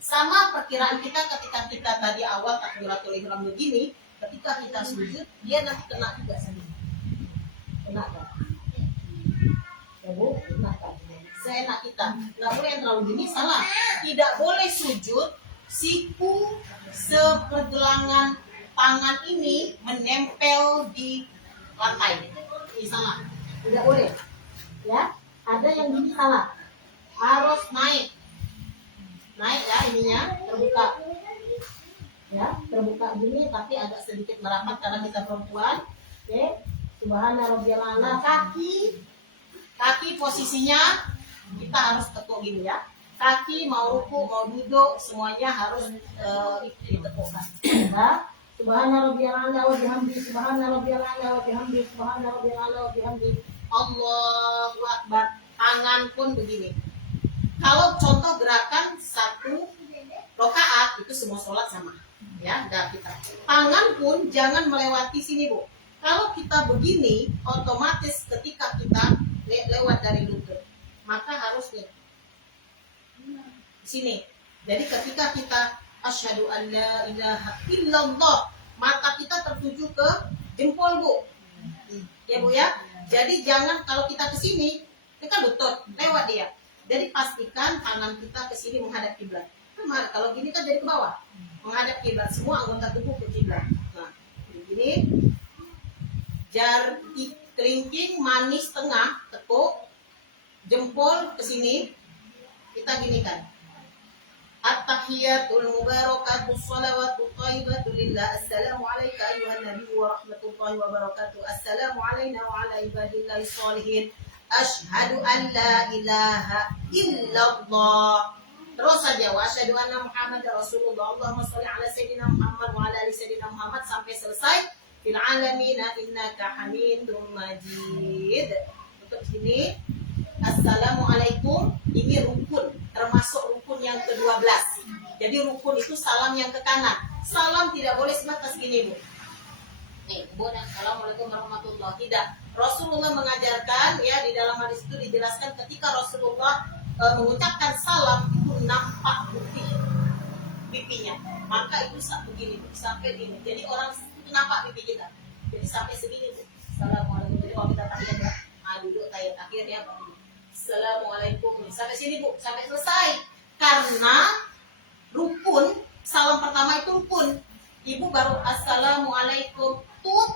Sama perkiraan kita ketika kita tadi awal takbiratul ihram begini, ketika kita sujud, dia nanti kena juga sini. Kena kan? Ya Bu, kena kan? Seenak kita. Nggak boleh yang terlalu gini, salah. Tidak boleh sujud, siku sepergelangan tangan ini menempel di lantai. Ini salah. Tidak boleh. Ya, ada yang gini salah. Harus naik. Naik ya ininya, terbuka. Ya, terbuka gini tapi agak sedikit merapat karena kita perempuan. Oke. Subhana rabbiyal a'la. Kaki posisinya kita harus tekuk gini ya. Kaki mau ruku, mau duduk, semuanya harus ditekukkan. Ya. Subhana rabbiyal a'la wa bihamdi, subhana rabbiyal a'la wa bihamdi, subhana rabbiyal a'la wa bihamdi. Allahu Akbar. Tangan pun begini. Kalau contoh gerakan 1 rakaat itu semua sholat sama, ya, dan kita. Tangan pun jangan melewati sini Bu. Kalau kita begini, otomatis ketika kita lewat dari lutut, maka harus nih sini. Jadi ketika kita asyhadu an la ilaha illallah, mata kita tertuju ke jempol Bu. Ya Bu ya. Jadi jangan kalau kita ke sini, kita lutut lewat dia. Jadi pastikan tangan kita ke sini menghadap kiblat. Nah, kalau gini kan jadi ke bawah, menghadap kiblat. Semua anggota tubuh ke kiblat. Nah, begini. Jari kelingking manis tengah, tekuk, jempol ke sini. Kita ginikan. At-tahiyatul mubarakatus shalawatut thayyibatu lillah. Assalamu alayka ayyuhan nabiy wa rahmatullahi wa barakatuh. Assalamu alayna wa ala ibadillahi sholihin. Asyhadu an la ilaha illallah. Terus saja wa asyhadu anna Muhammadar Rasulullah. Allahumma shalli ala sayyidina Muhammad wa ala ali sayyidina Muhammad sampai selesai. Fil alamina innaka Hamidum Majid. Untuk sini Assalamualaikum, ini rukun, termasuk rukun yang ke-12. Jadi rukun itu salam yang ke kanan. Salam tidak boleh sebatas gini Bu. Nih, bukan assalamualaikum warahmatullahi. Tidak. Rasulullah mengajarkan ya di dalam hadis itu dijelaskan ketika Rasulullah mengucapkan salam itu nampak pipinya. Maka itu begini sampai gini. Jadi orang itu nampak pipi kita. Jadi sampai segini Bu. Assalamualaikum. Jadi kalau kita tahiyat ya, duduk tahiyat akhir ya. Assalamualaikum. Sampai sini Bu, sampai selesai. Karena rukun salam pertama itu rukun. Ibu baru assalamualaikum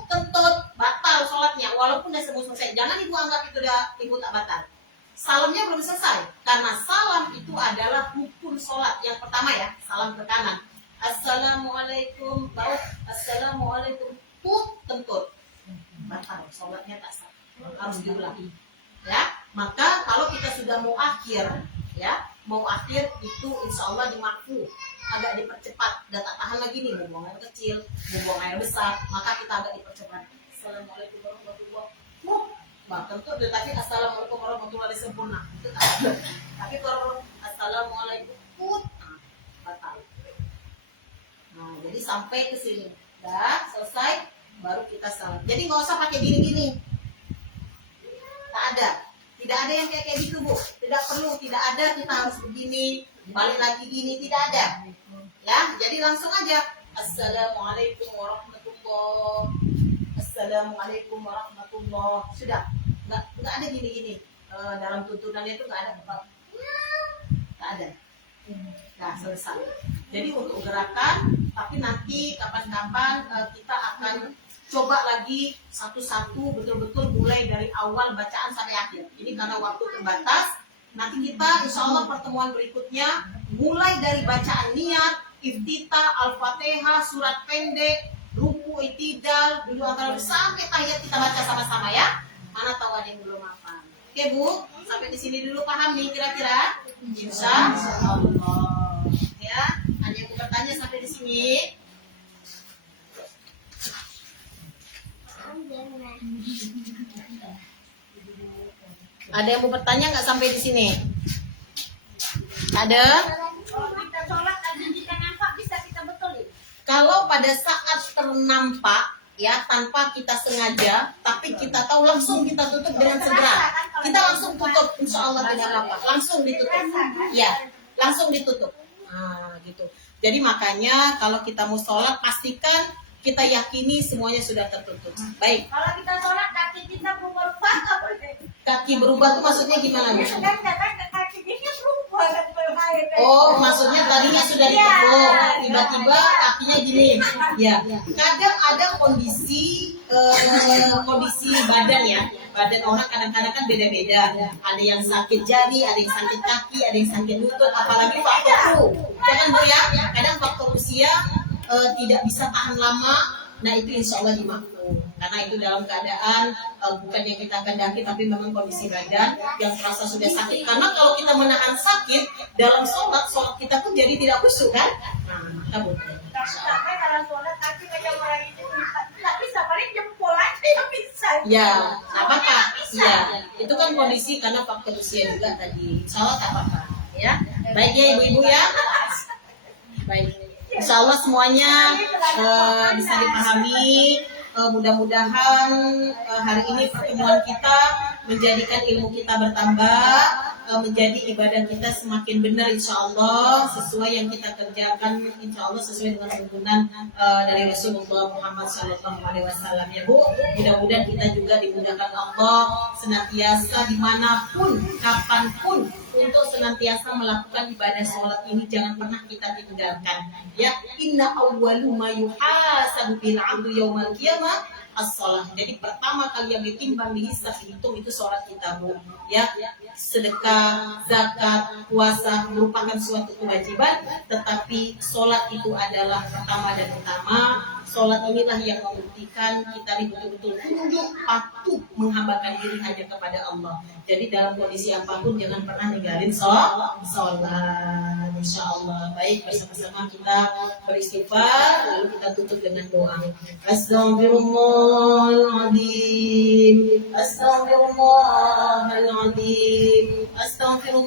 kentut batal sholatnya walaupun udah semua selesai. Jangan ibu anggap itu udah ibu tak batal. Salamnya belum selesai karena salam itu adalah rukun sholat yang pertama ya. Salam ke kanan. Assalamualaikum baru assalamualaikum kentut batal sholatnya tak sah. Harus diulangi. Ya, maka kalau kita sudah mau akhir ya, mau akhir itu insya Allah dimakfu. Agak dipercepat, udah tak tahan lagi nih, mau buang air kecil, mau buang air besar, maka kita agak dipercepat. Assalamualaikum warahmatullahi wabarakatuh. Tentu tetapi assalamualaikum warahmatullahi wabarakatuh sempurna. Itu tak ada. Tapi kalau assalamualaikum batal. Nah, jadi sampai ke sini, dah selesai, baru kita salam. Jadi nggak usah pakai gini-gini. Tak ada. Tidak ada yang kayak gitu Bu. Tidak perlu, tidak ada kita harus begini, balik lagi gini, tidak ada. Ya, jadi langsung aja. Assalamualaikum warahmatullahi. Assalamualaikum warahmatullahi. Sudah, nggak ada gini-gini. Dalam tuntunannya itu nggak ada apa. Nggak ada. Nah, selesai. Jadi untuk gerakan, tapi nanti kapan-kapan kita akan coba lagi satu-satu betul-betul mulai dari awal bacaan sampai akhir. Ini karena waktu terbatas. Nanti kita insya Allah pertemuan berikutnya mulai dari bacaan niat, iftitah, al-fatihah, surat pendek, ruku, itidal, dulu antara sampai tahiyat kita baca sama-sama ya. Mana tahu ada yang belum hafal. Oke Bu, sampai di sini dulu paham nih kira-kira? Insya Allah. Ya, ada yang bertanya sampai di sini? Ada yang mau bertanya nggak sampai di sini? Ada? Kita sholat dan kita nampak bisa kita betulin. Kalau pada saat ternampak ya tanpa kita sengaja, tapi kita tahu langsung kita tutup dengan segera. Kita langsung tutup, insya Allah tidak apa-apa. Langsung ditutup. Ya, langsung ditutup. Nah, gitu. Jadi makanya kalau kita mau sholat pastikan kita yakini semuanya sudah tertutup. Baik. Kalau kita sholat kaki kita berubah nggak boleh. Kaki berubah tuh maksudnya gimana? Kaki kita berubah kan berbahaya. Oh, maksudnya tadinya sudah ditekuk, tiba-tiba kakinya gini. Ya. Kadang ada kondisi badan ya. Badan orang kadang-kadang kan beda-beda. Ada yang sakit jari, ada yang sakit kaki, ada yang sakit lutut, apalagi faktor Jangan Bu ya. Kadang faktor usia tidak bisa tahan lama. Nah itu insya Allah dimaklum. Karena itu dalam keadaan bukan yang kita kehendaki, tapi memang kondisi badan yang terasa sudah sakit. Karena kalau kita menahan sakit dalam sholat kita pun jadi tidak khusyuk kan? Nah, maka boleh. Sampai kalau sholat kaki macam orang itu nggak bisa, paling jempol aja yang bisa. Ya, apa-apa. Ya, itu kan kondisi karena faktor usia juga tadi. Insya Allah tak apa-apa. Ya, baik ya ibu-ibu ya. Baik. Insya Allah semuanya bisa dipahami. Mudah-mudahan hari ini pertemuan kita menjadikan ilmu kita bertambah, menjadi ibadah kita semakin benar insya Allah, sesuai yang kita kerjakan insya Allah sesuai dengan tuntunan dari Rasulullah Muhammad SAW ya Bu. Mudah-mudahan kita juga dimudahkan Allah senantiasa dimanapun, kapanpun untuk senantiasa melakukan ibadah sholat ini, jangan pernah kita tinggalkan ya. Inna awwalu ma yuhasabu bil 'abdu yaumal qiyamah as-shalah. Jadi pertama kali yang ditimbang, dihisab, dihitung itu sholat kita Bu ya. Sedekah, zakat, puasa merupakan suatu kewajiban, tetapi sholat itu adalah pertama dan utama. Sholat inilah yang membuktikan kita betul-betul tunduk, patuh, menghambakan diri hanya kepada Allah. Jadi dalam kondisi apapun jangan pernah ninggalin sholat. Insya Allah. Baik, bersama-sama kita beristighfar, lalu kita tutup dengan doa. Astaghfirullahaladzim, astaghfirullahaladzim, astaghfirullah.